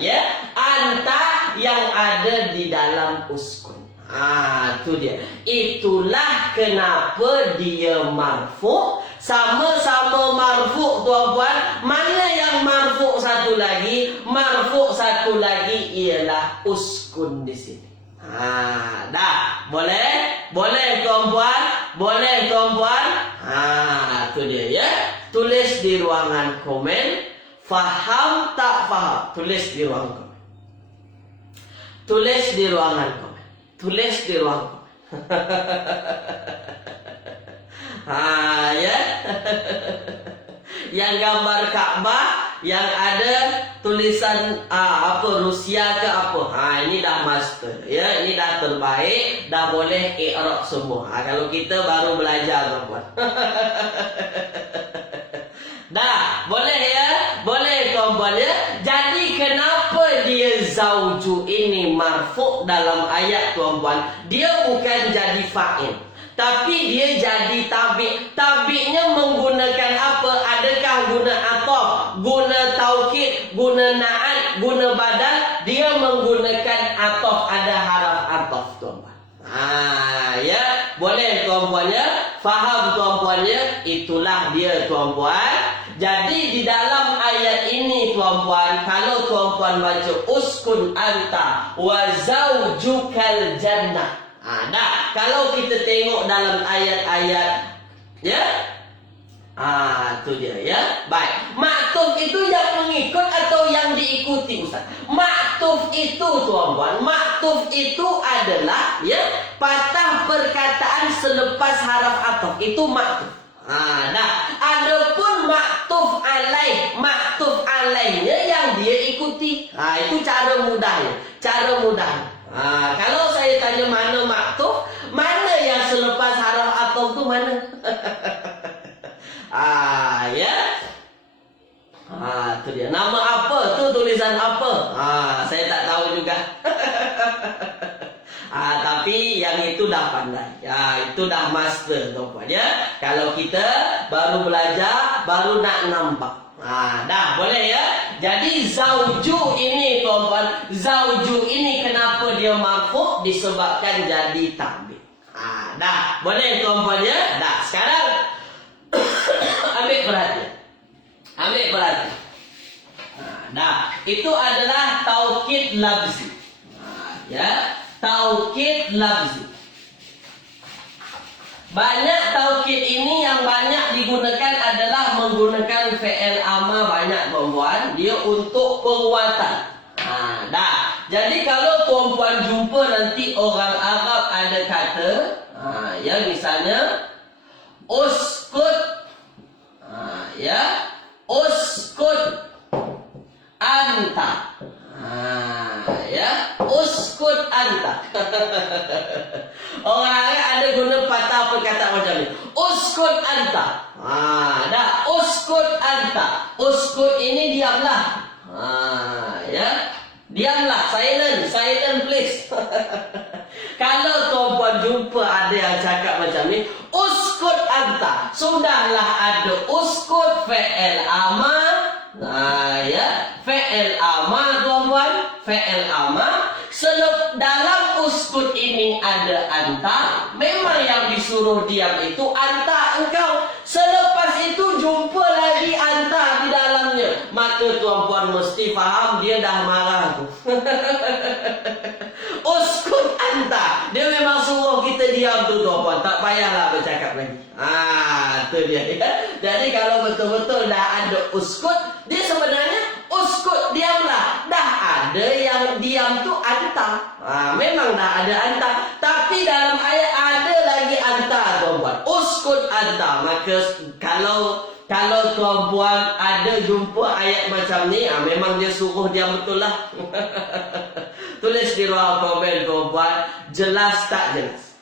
Ya, anta yang ada di dalam uskun. Itu dia. Itulah kenapa dia marfu. Sama-sama marfu, tuan-tuan. Mana yang marfu satu lagi? Marfu satu lagi ialah uskun di sini. Dah. Boleh? Boleh, tuan-tuan? Boleh, tuan-tuan? Itu dia, ya. Tulis di ruangan komen. Faham tak faham? Tulis di ruangan komen. Tulis di ruangan komen. Tulis di ruangan komen. Ya. Yang gambar Ka'bah, yang ada tulisan Rusia ke apa? Ini dah master. Ya, ini dah terbaik, dah boleh i'rab semua. Kalau kita baru belajar, tuan-tuan. Dah, boleh ya? Boleh, tuan-tuan ya? Jadi kenapa dia zauju ini marfu dalam ayat, tuan-tuan? Dia bukan jadi fa'il, tapi dia jadi tabi. Tabi'nya menggunakan apa? Adakah guna ataf, guna taukid, guna na'at, guna badal? Dia menggunakan ataf, ada haraf ataf, tuan-tuan. Ya, boleh tuan-puan ya? Faham tuan-puan ya? Itulah dia tuan-puan. Jadi di dalam ayat ini tuan-puan, kalau tuan-puan baca uskun anta wa zaujukal jannah. Dah, kalau kita tengok dalam ayat-ayat ya. Itu dia ya. Baik. Maktuf itu yang mengikut atau yang diikuti, Ustaz? Maktuf itu tuan-tuan, maktuf itu adalah ya patah perkataan selepas haraf ataf. Itu maktuf. Nah, adapun maktuf alaihnya yang dia ikuti. Itu cara mudahnya. Cara mudahnya. Kalau saya tanya mana maktuf, mana yang selepas haraf ataf itu mana? Ya. Itu dia. Nama apa? Tu tulisan apa? Saya tak tahu juga. Tapi yang itu dah pandai. Itu dah master tuan-puan ya. Kalau kita baru belajar, baru nak nampak. Dah boleh ya. Jadi zauju ini tuan-puan, zauju ini kenapa dia marfu? Disebabkan jadi tabi. Dah boleh tuan-puan ya. Dah sekarang ambil perhatian. Ambil perhatian. Dah, itu adalah taukid lafzi. Ya, taukid lafzi. Banyak taukid ini yang banyak digunakan adalah menggunakan fi'il amar banyak tuan-puan. Dia untuk penguatan. Dah. Jadi kalau tuan-puan jumpa nanti orang Arab ada kata, ya misalnya uskut. Ya, uskut. anta. Ya, uskut anta. Orang ada guna patah perkataan macam ni. Uskut anta. Dah, uskut anta. Uskut ini diamlah. Ya, diamlah. Silent please. Kalau tuan-puan jumpa ada yang cakap macam ni, uskut anta. Sudahlah ada uskut fi'il amar. Ya, fi'il amar tuan-puan, fi'il amar. Dalam uskut ini ada anta. Memang yang disuruh diam itu anta engkau. Selepas itu jumpa lagi anta di dalamnya, maka tuan-puan mesti faham dia dah marah tu. Uskut anta. Dia memang suruh kita diam tu tuan-puan. Tak payahlah bercakap lagi. Tu dia. Jadi kalau betul-betul dah ada uskut, dia sebenarnya uskut diamlah. Dah ada yang diam tu anta. Memang dah ada anta. Tapi dalam ayat ada lagi anta tuan-puan. Uskut anta. Maka kalau tuan-puan ada jumpa ayat macam ni, memang dia suruh diam betul lah. Tulis di ruang komen tuan-puan, jelas tak jelas?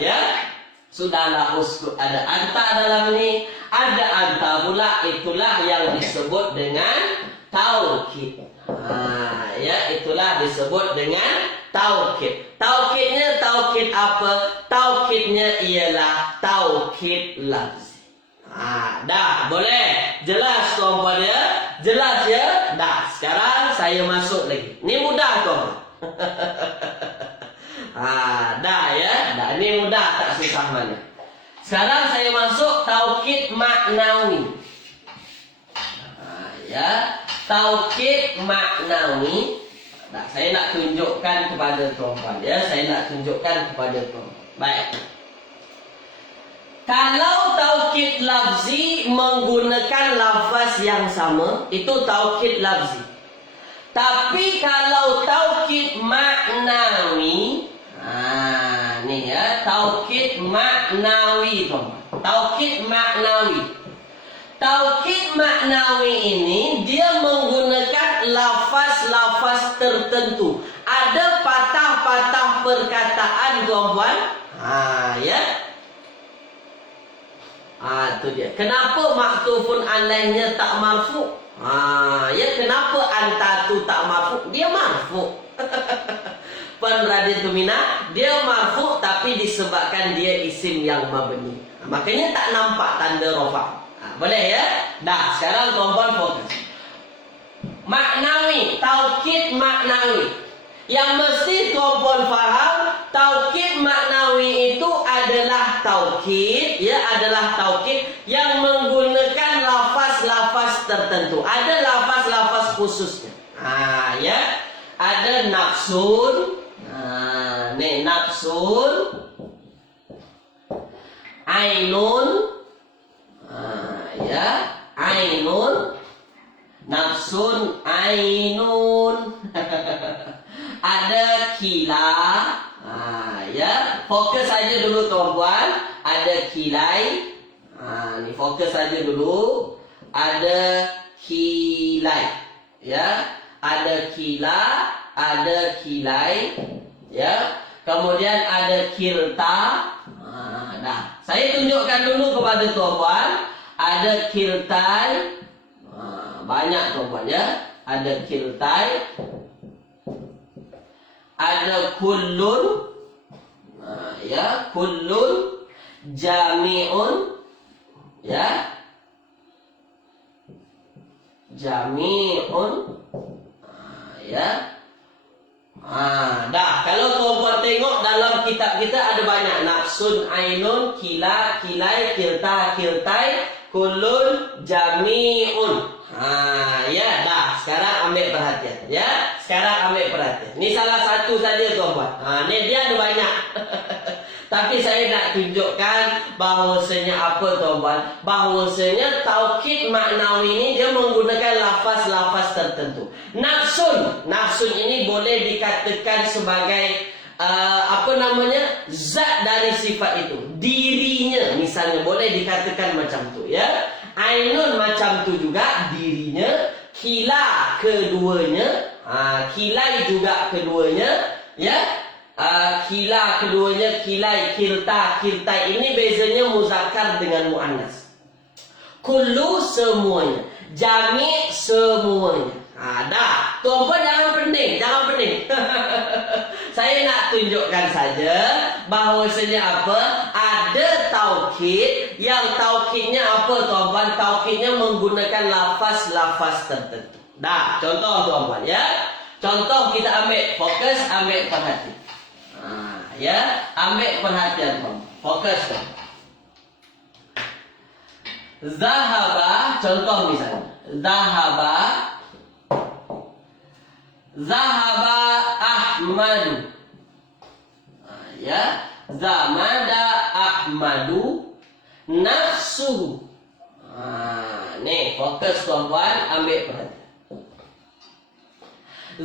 Ya, sudahlah uskut ada anta dalam ni, ada anta pula, itulah yang disebut dengan taukid. Ya, itulah disebut dengan taukid. Taukidnya taukid apa? Taukidnya ialah taukid lafzi. Dah, boleh? Jelas tuan-puan ya? Jelas ya? Dah, sekarang saya masuk lagi. Ni mudah tuan-puan. Dah ya? Dah, ni mudah, tak susah mana. Sekarang saya masuk taukid maknawi. Ya, taukid maknawi. Dah, saya nak tunjukkan kepada tuan-puan ya. Saya nak tunjukkan kepada tuan-puan. Baik. Kalau taukid lafzi menggunakan lafaz yang sama, itu taukid lafzi. Tapi kalau taukid maknawi, ni ya, taukid maknawi tuan-tuan. Taukid maknawi. Taukid maknawi ini dia menggunakan lafaz-lafaz tertentu. Ada patah-patah perkataan tuan-tuan. Ya. Itu dia. Kenapa maktufun alaihnya tak marfu? Ya, kenapa anta tu tak marfu? Dia marfu. Penradin tumina, dia marfu tapi disebabkan dia isim yang mabni. Makanya tak nampak tanda rafa. Boleh ya? Dah, sekarang tuan-tuan fokus. Maknawi, taukid maknawi. Yang mesti tuan-puan faham, taukid maknawi itu adalah taukid, ya, adalah taukid yang menggunakan lafaz-lafaz tertentu. Ada lafaz-lafaz khususnya. Ya. Ada nafsun. Nih nafsun. Ainun. Ya, ainun. Nafsun ainun. Ada kila. Ya, fokus saja dulu tuan-puan. Ada kilai. Ni fokus saja dulu. Ada kilai. Ya, ada kila, ada kilai. Ya, kemudian ada kilta. Dah, saya tunjukkan dulu kepada tuan-puan. Ada kiltai. Banyak tuan-puan ya. Ada kiltai. Ada kullun. Ya, kullun. Jami'un. Ya. Jami'un. Ya. Dah, kalau tuan-puan tengok dalam kitab kita ada banyak. Nafsun, ainun, kila, kilai, kilta, kiltai, kullun, jami'un. Ya, dah. Sekarang ambil perhatian. Ya, sekarang ambil perhatian. Ini salah satu saja tuan-puan. Ini dia ada banyak. Tapi saya nak tunjukkan bahawasanya apa tuan-puan? Bahawasanya taukid maknawi ini dia menggunakan lafaz-lafaz tertentu. Nafsun. Nafsun ini boleh dikatakan sebagai zat dari sifat itu. Dirinya misalnya boleh dikatakan macam tu ya. Ainun macam tu juga dirinya. kila keduanya, kilai juga keduanya, ya. Kila keduanya, kilai, kilta, kiltai, ini bezanya muzakkar dengan muannas. Kullu semuanya, jami semuanya. Dah, tuan-puan jangan pening, jangan pening. Saya nak tunjukkan saja bahwasanya apa? Ada taukid, yang taukidnya apa tuan-puan? Taukidnya menggunakan lafaz-lafaz tertentu. Dah, contoh tuan-puan ya. Contoh kita ambil fokus, ambil perhatian. Ya, ambil perhatian tuan. Fokus tuan. Zahaba, contoh misalnya. Zahaba Ahmadu. Ya, zamada Ahmadu nafsuhu. Nih, fokus tuan-puan, ambil perhatian.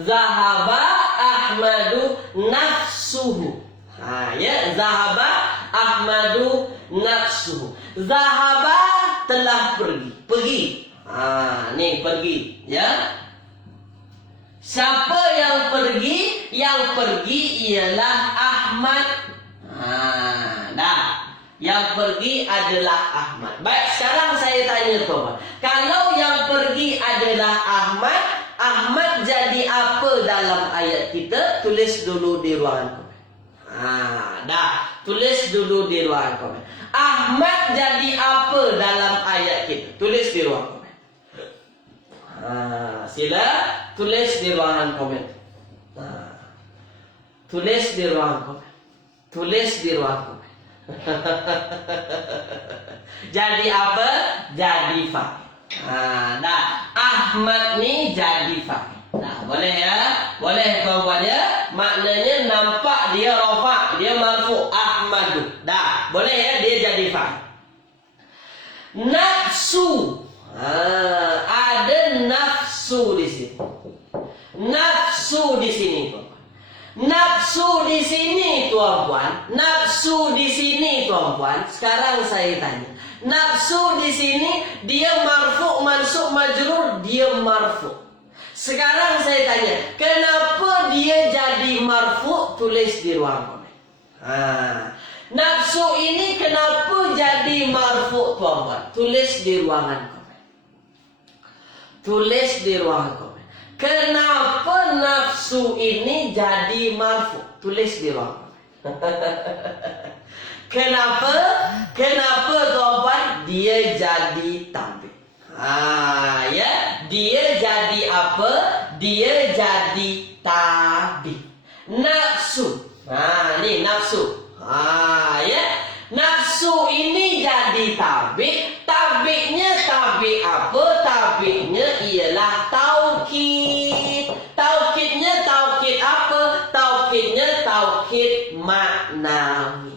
Zahaba Ahmadu nafsuhu. Ya, zahaba Ahmadu nafsuhu. Zahaba telah pergi. Nih pergi, ya. Siapa yang pergi? Yang pergi ialah Ahmad. Dah. Yang pergi adalah Ahmad. Baik, sekarang saya tanya tuan. Kalau yang pergi adalah Ahmad, Ahmad jadi apa dalam ayat kita? Tulis dulu di ruangan komen. Dah, tulis dulu di ruangan komen. Ahmad jadi apa dalam ayat kita? Tulis di ruangan komen. Sila tulis di ruangan komen. Tulis di ruangan komen. Tulis di ruangan komen. Jadi apa? Jadi fa'il. Dah, Ahmad ni jadi fa'il. Dah, boleh ya? Boleh tuan-tuan ya? Maknanya nampak dia rafa', dia marfu', Ahmadu. Dah, boleh ya? Dia jadi fa'il. Nafsu. Ada nafsu di sini. Nafsu di sini tuan. Nafsu di sini tuan-tuan. Nafsu di sini tuan-tuan. Sekarang saya tanya. Nafsu di sini dia marfu, mansub, majrur, dia marfu. Sekarang saya tanya, kenapa dia jadi marfu? Tulis di ruang komen. Nafsu ini kenapa jadi marfu tuan-tuan? Tulis di ruangan komen. Tulis di ruangan komen. Kenapa nafsu ini jadi marfu? Tulis di ruang komen. Kenapa? Kenapa tuan-tuan? Dia jadi tabi. Ya, dia jadi apa? Dia jadi tabi. Nafsu. Ni nafsu. Ya, nafsu ini jadi tabi. Tabinya tabi apa? Tabinya ialah taukid. Taukidnya taukid apa? Taukidnya taukid maknawi.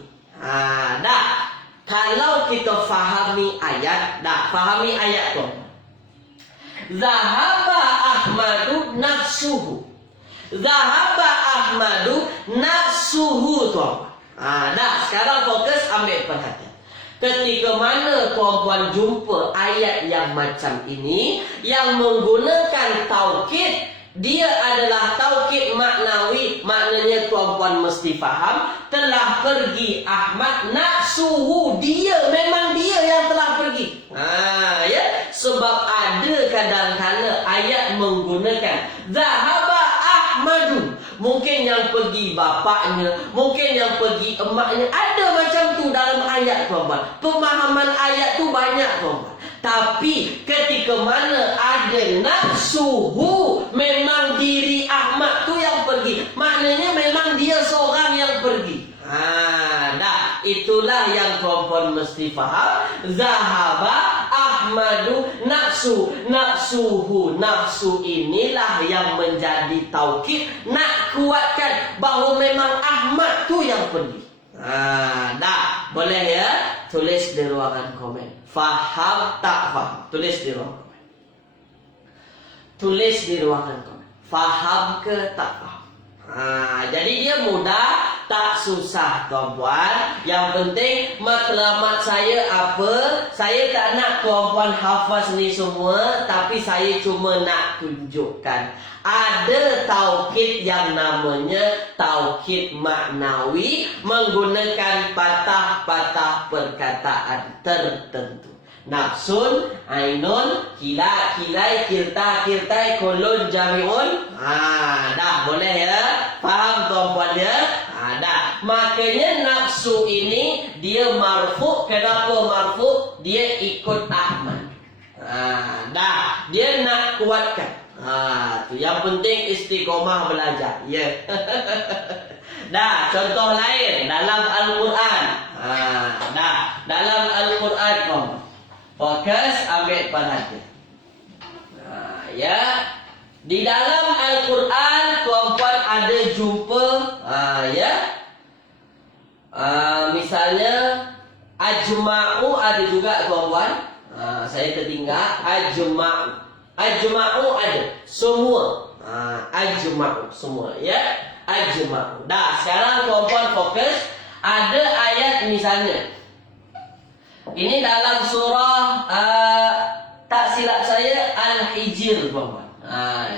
Dah. Kalau kita fahami ayat, dah fahami ayat tu. Zahaba Ahmadu nafsuhu. Zahaba Ahmadu nafsuhu tu. Dah, sekarang fokus ambil perhatian. Ketika mana tuan-tuan jumpa ayat yang macam ini, yang menggunakan taukid, dia adalah taukid maknawi. Maknanya tuan-tuan mesti faham, telah pergi Ahmad nafsuhu, dia, memang dia yang telah pergi. Ya, sebab ada kadang-kala ayat menggunakan zahaba Ahmadu. Mungkin yang pergi bapaknya, mungkin yang pergi emaknya. Ada macam tu dalam ayat tuan-tuan. Pemahaman ayat tu banyak tuan-tuan. Tapi ketika mana ada nafsuhu, memang diri Ahmad tu yang pergi. Maknanya memang dia seorang yang pergi. Dah, itulah yang tuan-tuan mesti faham. Zahaba Ahmadu nafsu. Nafsuhu. Nafsu inilah yang menjadi taukid. Nak kuatkan bahawa memang Ahmad tu yang pergi. Dah, boleh ya? Tulis di ruangan komen. Faham tak faham? Tulis di ruangan komen. Tulis di ruangan komen. Faham ke tak faham? Jadi dia mudah. tak susah tuan-puan. Yang penting matlamat saya apa? Saya tak nak tuan-puan hafaz ni semua, tapi saya cuma nak tunjukkan ada taukid yang namanya taukid maknawi menggunakan patah-patah perkataan tertentu. Nafsun, ainun, kila, kilai, kirta, kirtai, kolon, jami'un. Dah boleh ya? Faham tuan-puan ya? Dah. Makanya nafsu ini dia marfu. Kenapa marfu? Dia ikut Ahmad. Dah. Dia nak kuatkan. Tu yang penting istiqomah belajar. Ya. Dah. Contoh lain dalam Al-Quran. Dah. Dalam Al-Quran kamu. Fokus, ambil perhatian. Ya. Di dalam Al-Quran tuan-puan ada jumpa misalnya ajma'u ada juga tuan-puan. Saya tertinggal ajma'u. Ajma'u ada semua. Ajma'u semua ya. Ajma'u. Dah, sekarang tuan-puan fokus. Ada ayat misalnya. Ini dalam surah tak silap saya Al-Hijr tuan-puan.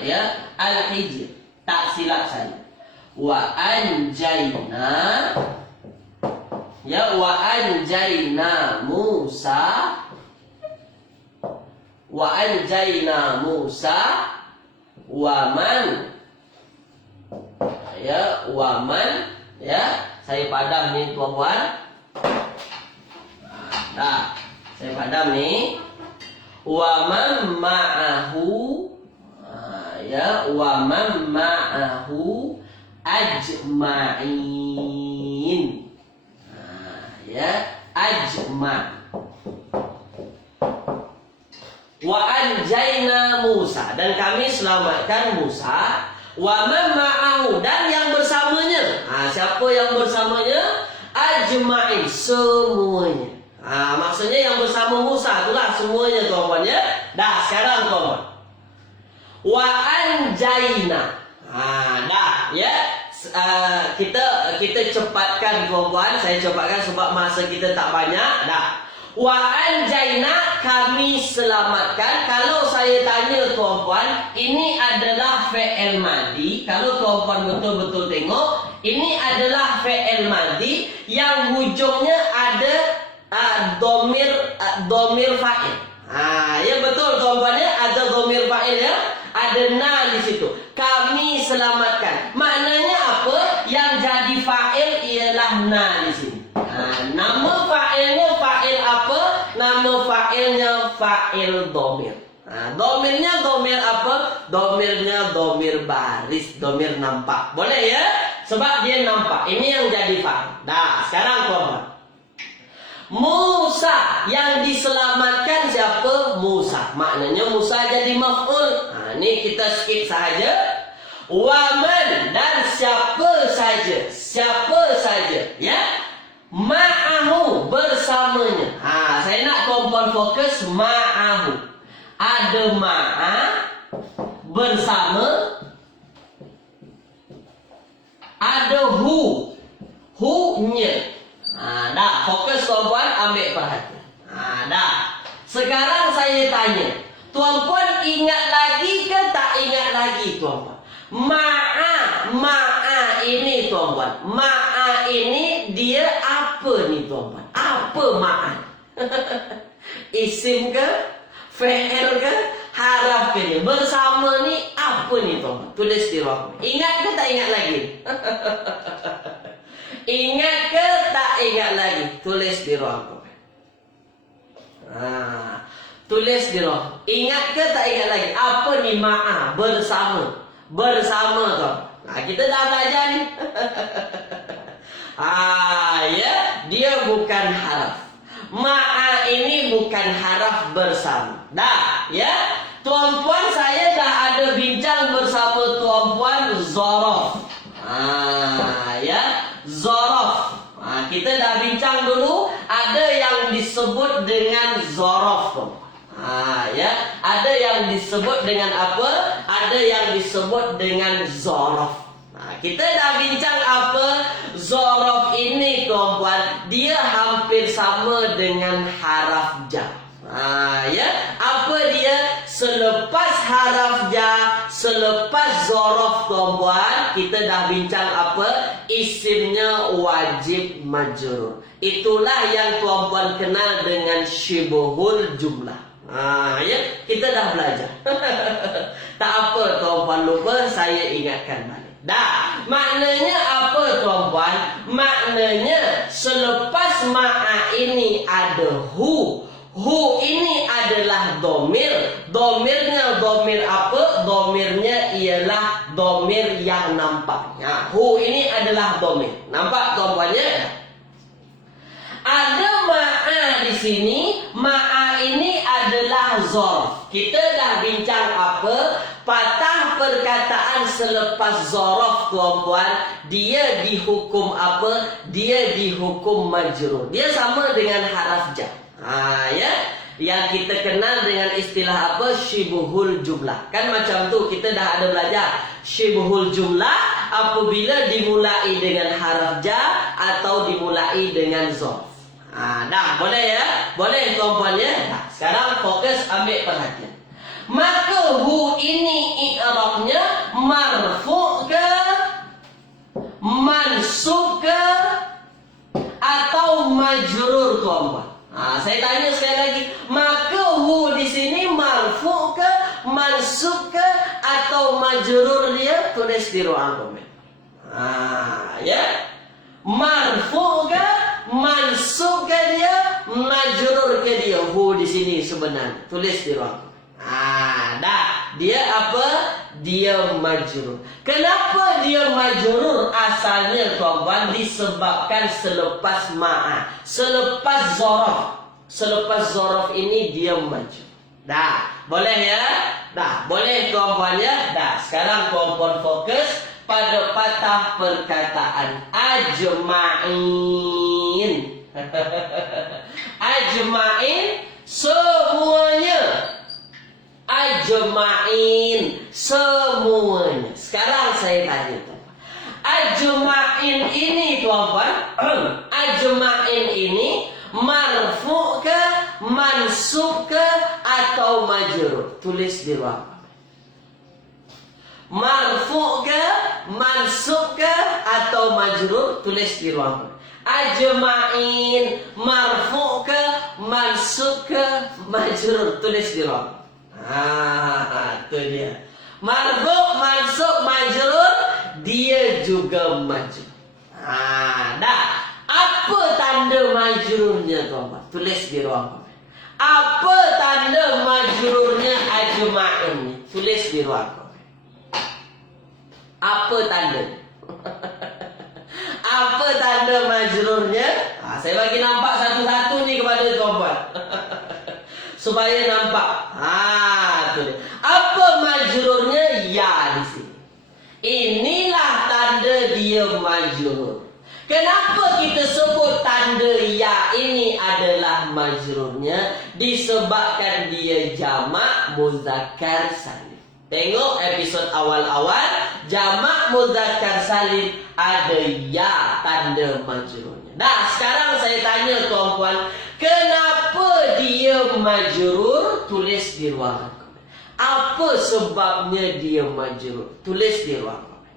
Ya, Al-Hijr. Tak silap saya. Wa anjayna Musa. Wa anjayna Musa wa man. Ya, wa man. Ya, saya padam ni tuan-puan. Dah, saya padam ni. Wa man ma'ahu. Ya, wa man ma'ahu ajma'in. Ya, ajma'. Wa anjayna Musa, dan kami selamatkan Musa. Wa man ma'ahu, dan yang bersamanya. Siapa yang bersamanya? Ajma'in, semuanya. Maksudnya yang bersama Musa itulah semuanya tuan-puan ya. Dah, sekarang tuan-puan. Wa anjayna. Dah ya. Kita cepatkan tuan-puan. Saya cepatkan sebab masa kita tak banyak. Dah. Wa anjayna, kami selamatkan. Kalau saya tanya tuan-puan, ini adalah fi'il madi. Kalau tuan-puan betul-betul tengok, ini adalah fi'il madi yang hujungnya ada domir fa'il. Ya betul tuan-puan ya, ada domir fa'il ya. Ada na di situ. Kami selamatkan. Maknanya apa? Yang jadi fa'il ialah na di sini. Nama fa'ilnya fa'il apa? Nama fa'ilnya fa'il domir. Domirnya domir apa? Domirnya domir baris, domir nampak. Boleh ya? Sebab dia nampak. Ini yang jadi fa'il. Dah, sekarang tuan-puan. Musa yang diselamatkan siapa? Musa. Maknanya Musa jadi maf'ul. Ini kita skip sahaja. Waman, dan siapa saja. Siapa saja. Ya. Ma'ahu, bersamanya. Saya nak tuan-puan fokus ma'ahu. Ada ma'a, bersama. Ada hu. Hu-nya. Dah, fokus tuan-puan, ambil perhatian. Dah. Sekarang saya tanya, tuan-puan ingat lagi ke tak ingat lagi tuan-puan? Ma'a ini tuan-puan. Ma'a ini dia apa ni tuan-puan? Apa ma'a? Isim ke? Fi'il ke? Haraf ke ni? Bersama ni apa ni tuan-puan? Tulis di ruang. Ingat ke tak ingat lagi? Ingat ke tak ingat lagi? Tulis di ruang. Tulis di ruang. Ingat ke tak ingat lagi? Apa ni ma'a? Bersama. Bersama tuan. Kita dah belajar ni. Ya, dia bukan haraf. Ma'a ini bukan haraf bersama. Dah, ya. Tuan-puan, saya dah ada bincang bersama tuan-puan zorof. Ya, zorof. Kita dah bincang dulu. Ada yang disebut dengan zorof. Ya, ada yang disebut dengan apa? Ada yang disebut dengan zorof. Kita dah bincang apa zorof ini tuan-puan. Dia hampir sama dengan haraf jar. Ya, apa dia? Selepas haraf jar, selepas zorof tuan-puan, kita dah bincang apa? Isimnya wajib majrur. Itulah yang tuan-puan kenal dengan syibhul jumlah. Ya, kita dah belajar. Tak apa tuan-puan lupa, saya ingatkan balik. Dah, maknanya apa tuan-puan? Maknanya selepas ma'a ini ada hu. Hu ini adalah domir. Domirnya domir apa? Domirnya ialah domir yang nampak. Hu ini adalah domir. Nampak tuan-puannya? Ada ma'a di sini. Ma'a ini adalah zorof. Kita dah bincang apa? Patah perkataan selepas zorof tuan-puan, dia dihukum apa? Dia dihukum majrur. Dia sama dengan haraf jar. Ya, yang kita kenal dengan istilah apa? Syibhul jumlah. Kan macam tu kita dah ada belajar. Syibhul jumlah apabila dimulai dengan haraf jar atau dimulai dengan zorof. Dah, boleh ya? Boleh tuan-puan ya? Nah, sekarang fokus ambil perhatian. Maka hu ini i'rabnya marfu' ke, mansub ke, atau majrur tuan-puan. Saya tanya sekali lagi. Maka hu di sini marfu' ke, mansub ke, atau majrur dia? Tulis di ruang komen. Ya. Marfu' ke, mansub ke dia, majrur ke dia? Hu di sini sebenarnya. Tulis di ruang komen. Dah, dia apa? Dia majrur. Kenapa dia majrur? Asalnya tuan-puan disebabkan selepas ma'a, selepas zorof. Selepas zorof ini dia majrur. Dah, boleh ya? Dah, boleh tuan-puan ya? Dah, sekarang tuan-puan fokus pada patah perkataan ajma'in. Ajma'in semuanya. Ajma'in semuanya. Sekarang saya tanya tuan-puan, ajma'in ini tuan-puan, ajma'in ini marfu' ke, mansub ke, atau majrur? Tulis di ruang komen. Marfu' ke, mansub ke, atau majrur? Tulis di ruang komen. Ajma'in marfu' ke, mansub ke, majrur? Tulis di ruang komen. Itu dia. Marfu', mansub, majrur, dia juga majrur. Dah. Apa tanda majrurnya tuan-tuan? Tulis di ruang komen. Apa tanda majrurnya ajma'in? Tulis di ruang komen. Apa tanda? Apa tanda majrurnya? Saya bagi nampak satu-satu ni kepada tuan-tuan. Supaya nampak. Tu dia. Apa majrurnya? Ya di sini. Inilah tanda dia majrur. Kenapa kita sebut tanda ya ini adalah majrurnya? Disebabkan dia jamak muzakkar salim. Tengok episod awal-awal, jamak muzakkar salim ada ya tanda majrurnya. Dah, sekarang saya tanya tuan-puan, kenapa dia majrur? Tulis di ruang komen. Apa sebabnya dia majrur? Tulis di ruang komen.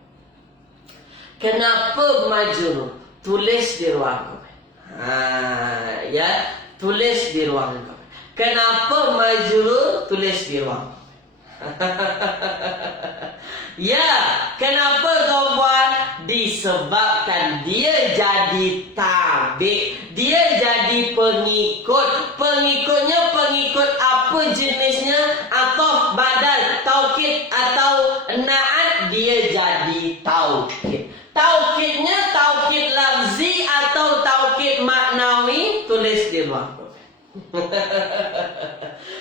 Kenapa majrur? Tulis di ruang komen. Ya, tulis di ruang komen. Kenapa majrur? Tulis di ruang komen. Ya, kenapa tuan-puan? Disebabkan dia jadi tabi', dia jadi pengikut. Pengikutnya pengikut apa jenisnya? Atau badal, taukid atau na'at, dia jadi taukid. Taukidnya taukid lafzi atau taukid maknawi? Tulis di ruang komen.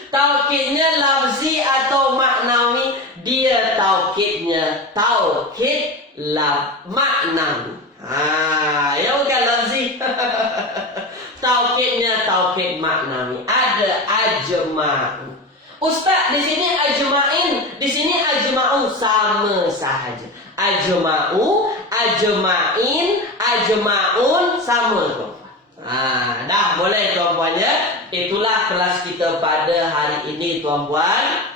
Taukidnya lafzi atau maknawi? Dia taukidnya taukid maknawi. Ya bukan lafzi. Taukidnya taukid maknawi. Ada ajma'u. Ustaz, di sini ajma'in, di sini ajma'u, sama sahaja. ajma'u, ajma'in, ajma'un, sama tuan-puan. Dah boleh tuan-puan ya. Itulah kelas kita pada hari ini tuan-puan.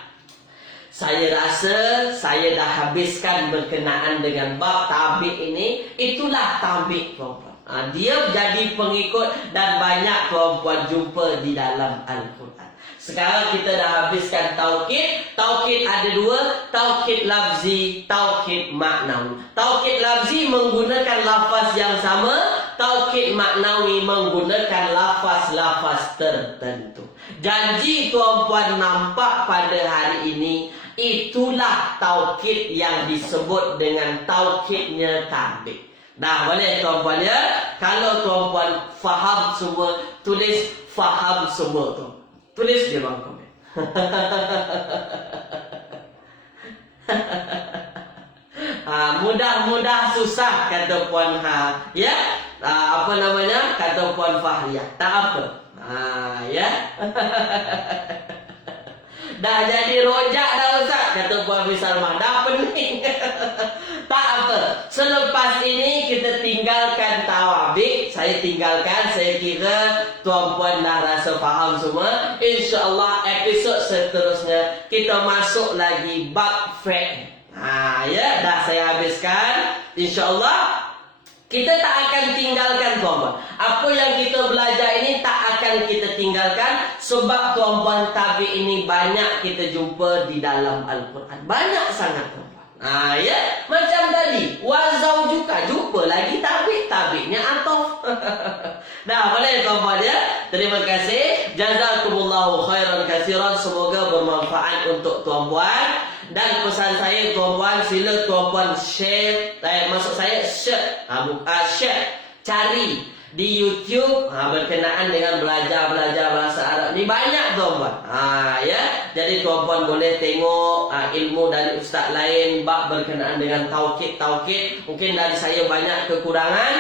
Saya rasa saya dah habiskan berkenaan dengan bab tabik ini. Itulah tabik tuan-puan. Dia jadi pengikut dan banyak tuan-puan jumpa di dalam Al-Quran. Sekarang kita dah habiskan taukid. Taukid ada dua, taukid lafzi, taukid maknawi. Taukid lafzi menggunakan lafaz yang sama, taukid maknawi menggunakan lafaz-lafaz tertentu. Janji tuan-puan nampak pada hari ini, itulah taukid yang disebut dengan taukidnya tabik. Dah boleh tuan-puan ya. Kalau tuan-puan faham semua, tulis faham semua tu. Tulis dia bang komen. Mudah-mudah susah kata Puan ya. Apa namanya? Kata Puan Fahriah. Tak apa. Ya. Dah jadi rojak dah Ustaz, kata Puan Fisalmah. Dah pening. Tak apa. Selepas ini kita tinggalkan tawabik. Saya tinggalkan. Saya kira tuan-puan dah rasa faham semua. InsyaAllah episod seterusnya kita masuk lagi bab fi'l. Ya, dah saya habiskan. InsyaAllah kita tak akan tinggalkan tuan-puan. Apa yang kita belajar ini tak akan kita tinggalkan. Sebab tuan-puan tabik ini banyak kita jumpa di dalam Al-Quran. Banyak sangat tuan-puan. Ya, macam tadi wazau juga jumpa lagi tabik. Tabiknya atof. Dah boleh tuan-puan ya. Terima kasih. Jazakumullahu khairan katsiran. Semoga bermanfaat untuk tuan-puan. Dan pesan saya tuan-puan, sila tuan-puan share, maksud saya share, cari di YouTube berkenaan dengan belajar bahasa Arab ni banyak tuan-puan. Ya, jadi tuan-puan boleh tengok ilmu dari ustaz lain bab berkenaan dengan taukid. Mungkin dari saya banyak kekurangan,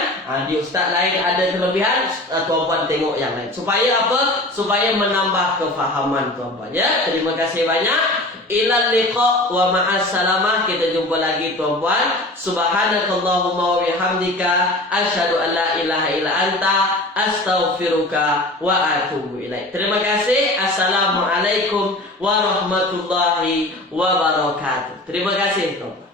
di ustaz lain ada kelebihan, tuan-puan tengok yang lain. Supaya apa? Supaya menambah kefahaman tuan-puan ya. Terima kasih banyak. Ilal liqa wa ma'as salamah. Kita jumpa lagi tuan-puan. Subhanakallahumma wa bihamdika asyhadu an la ilaha illa anta astaghfiruka wa atubu ilaik. Terima kasih. Assalamualaikum warahmatullahi wabarakatuh. Terima kasih tuan-puan.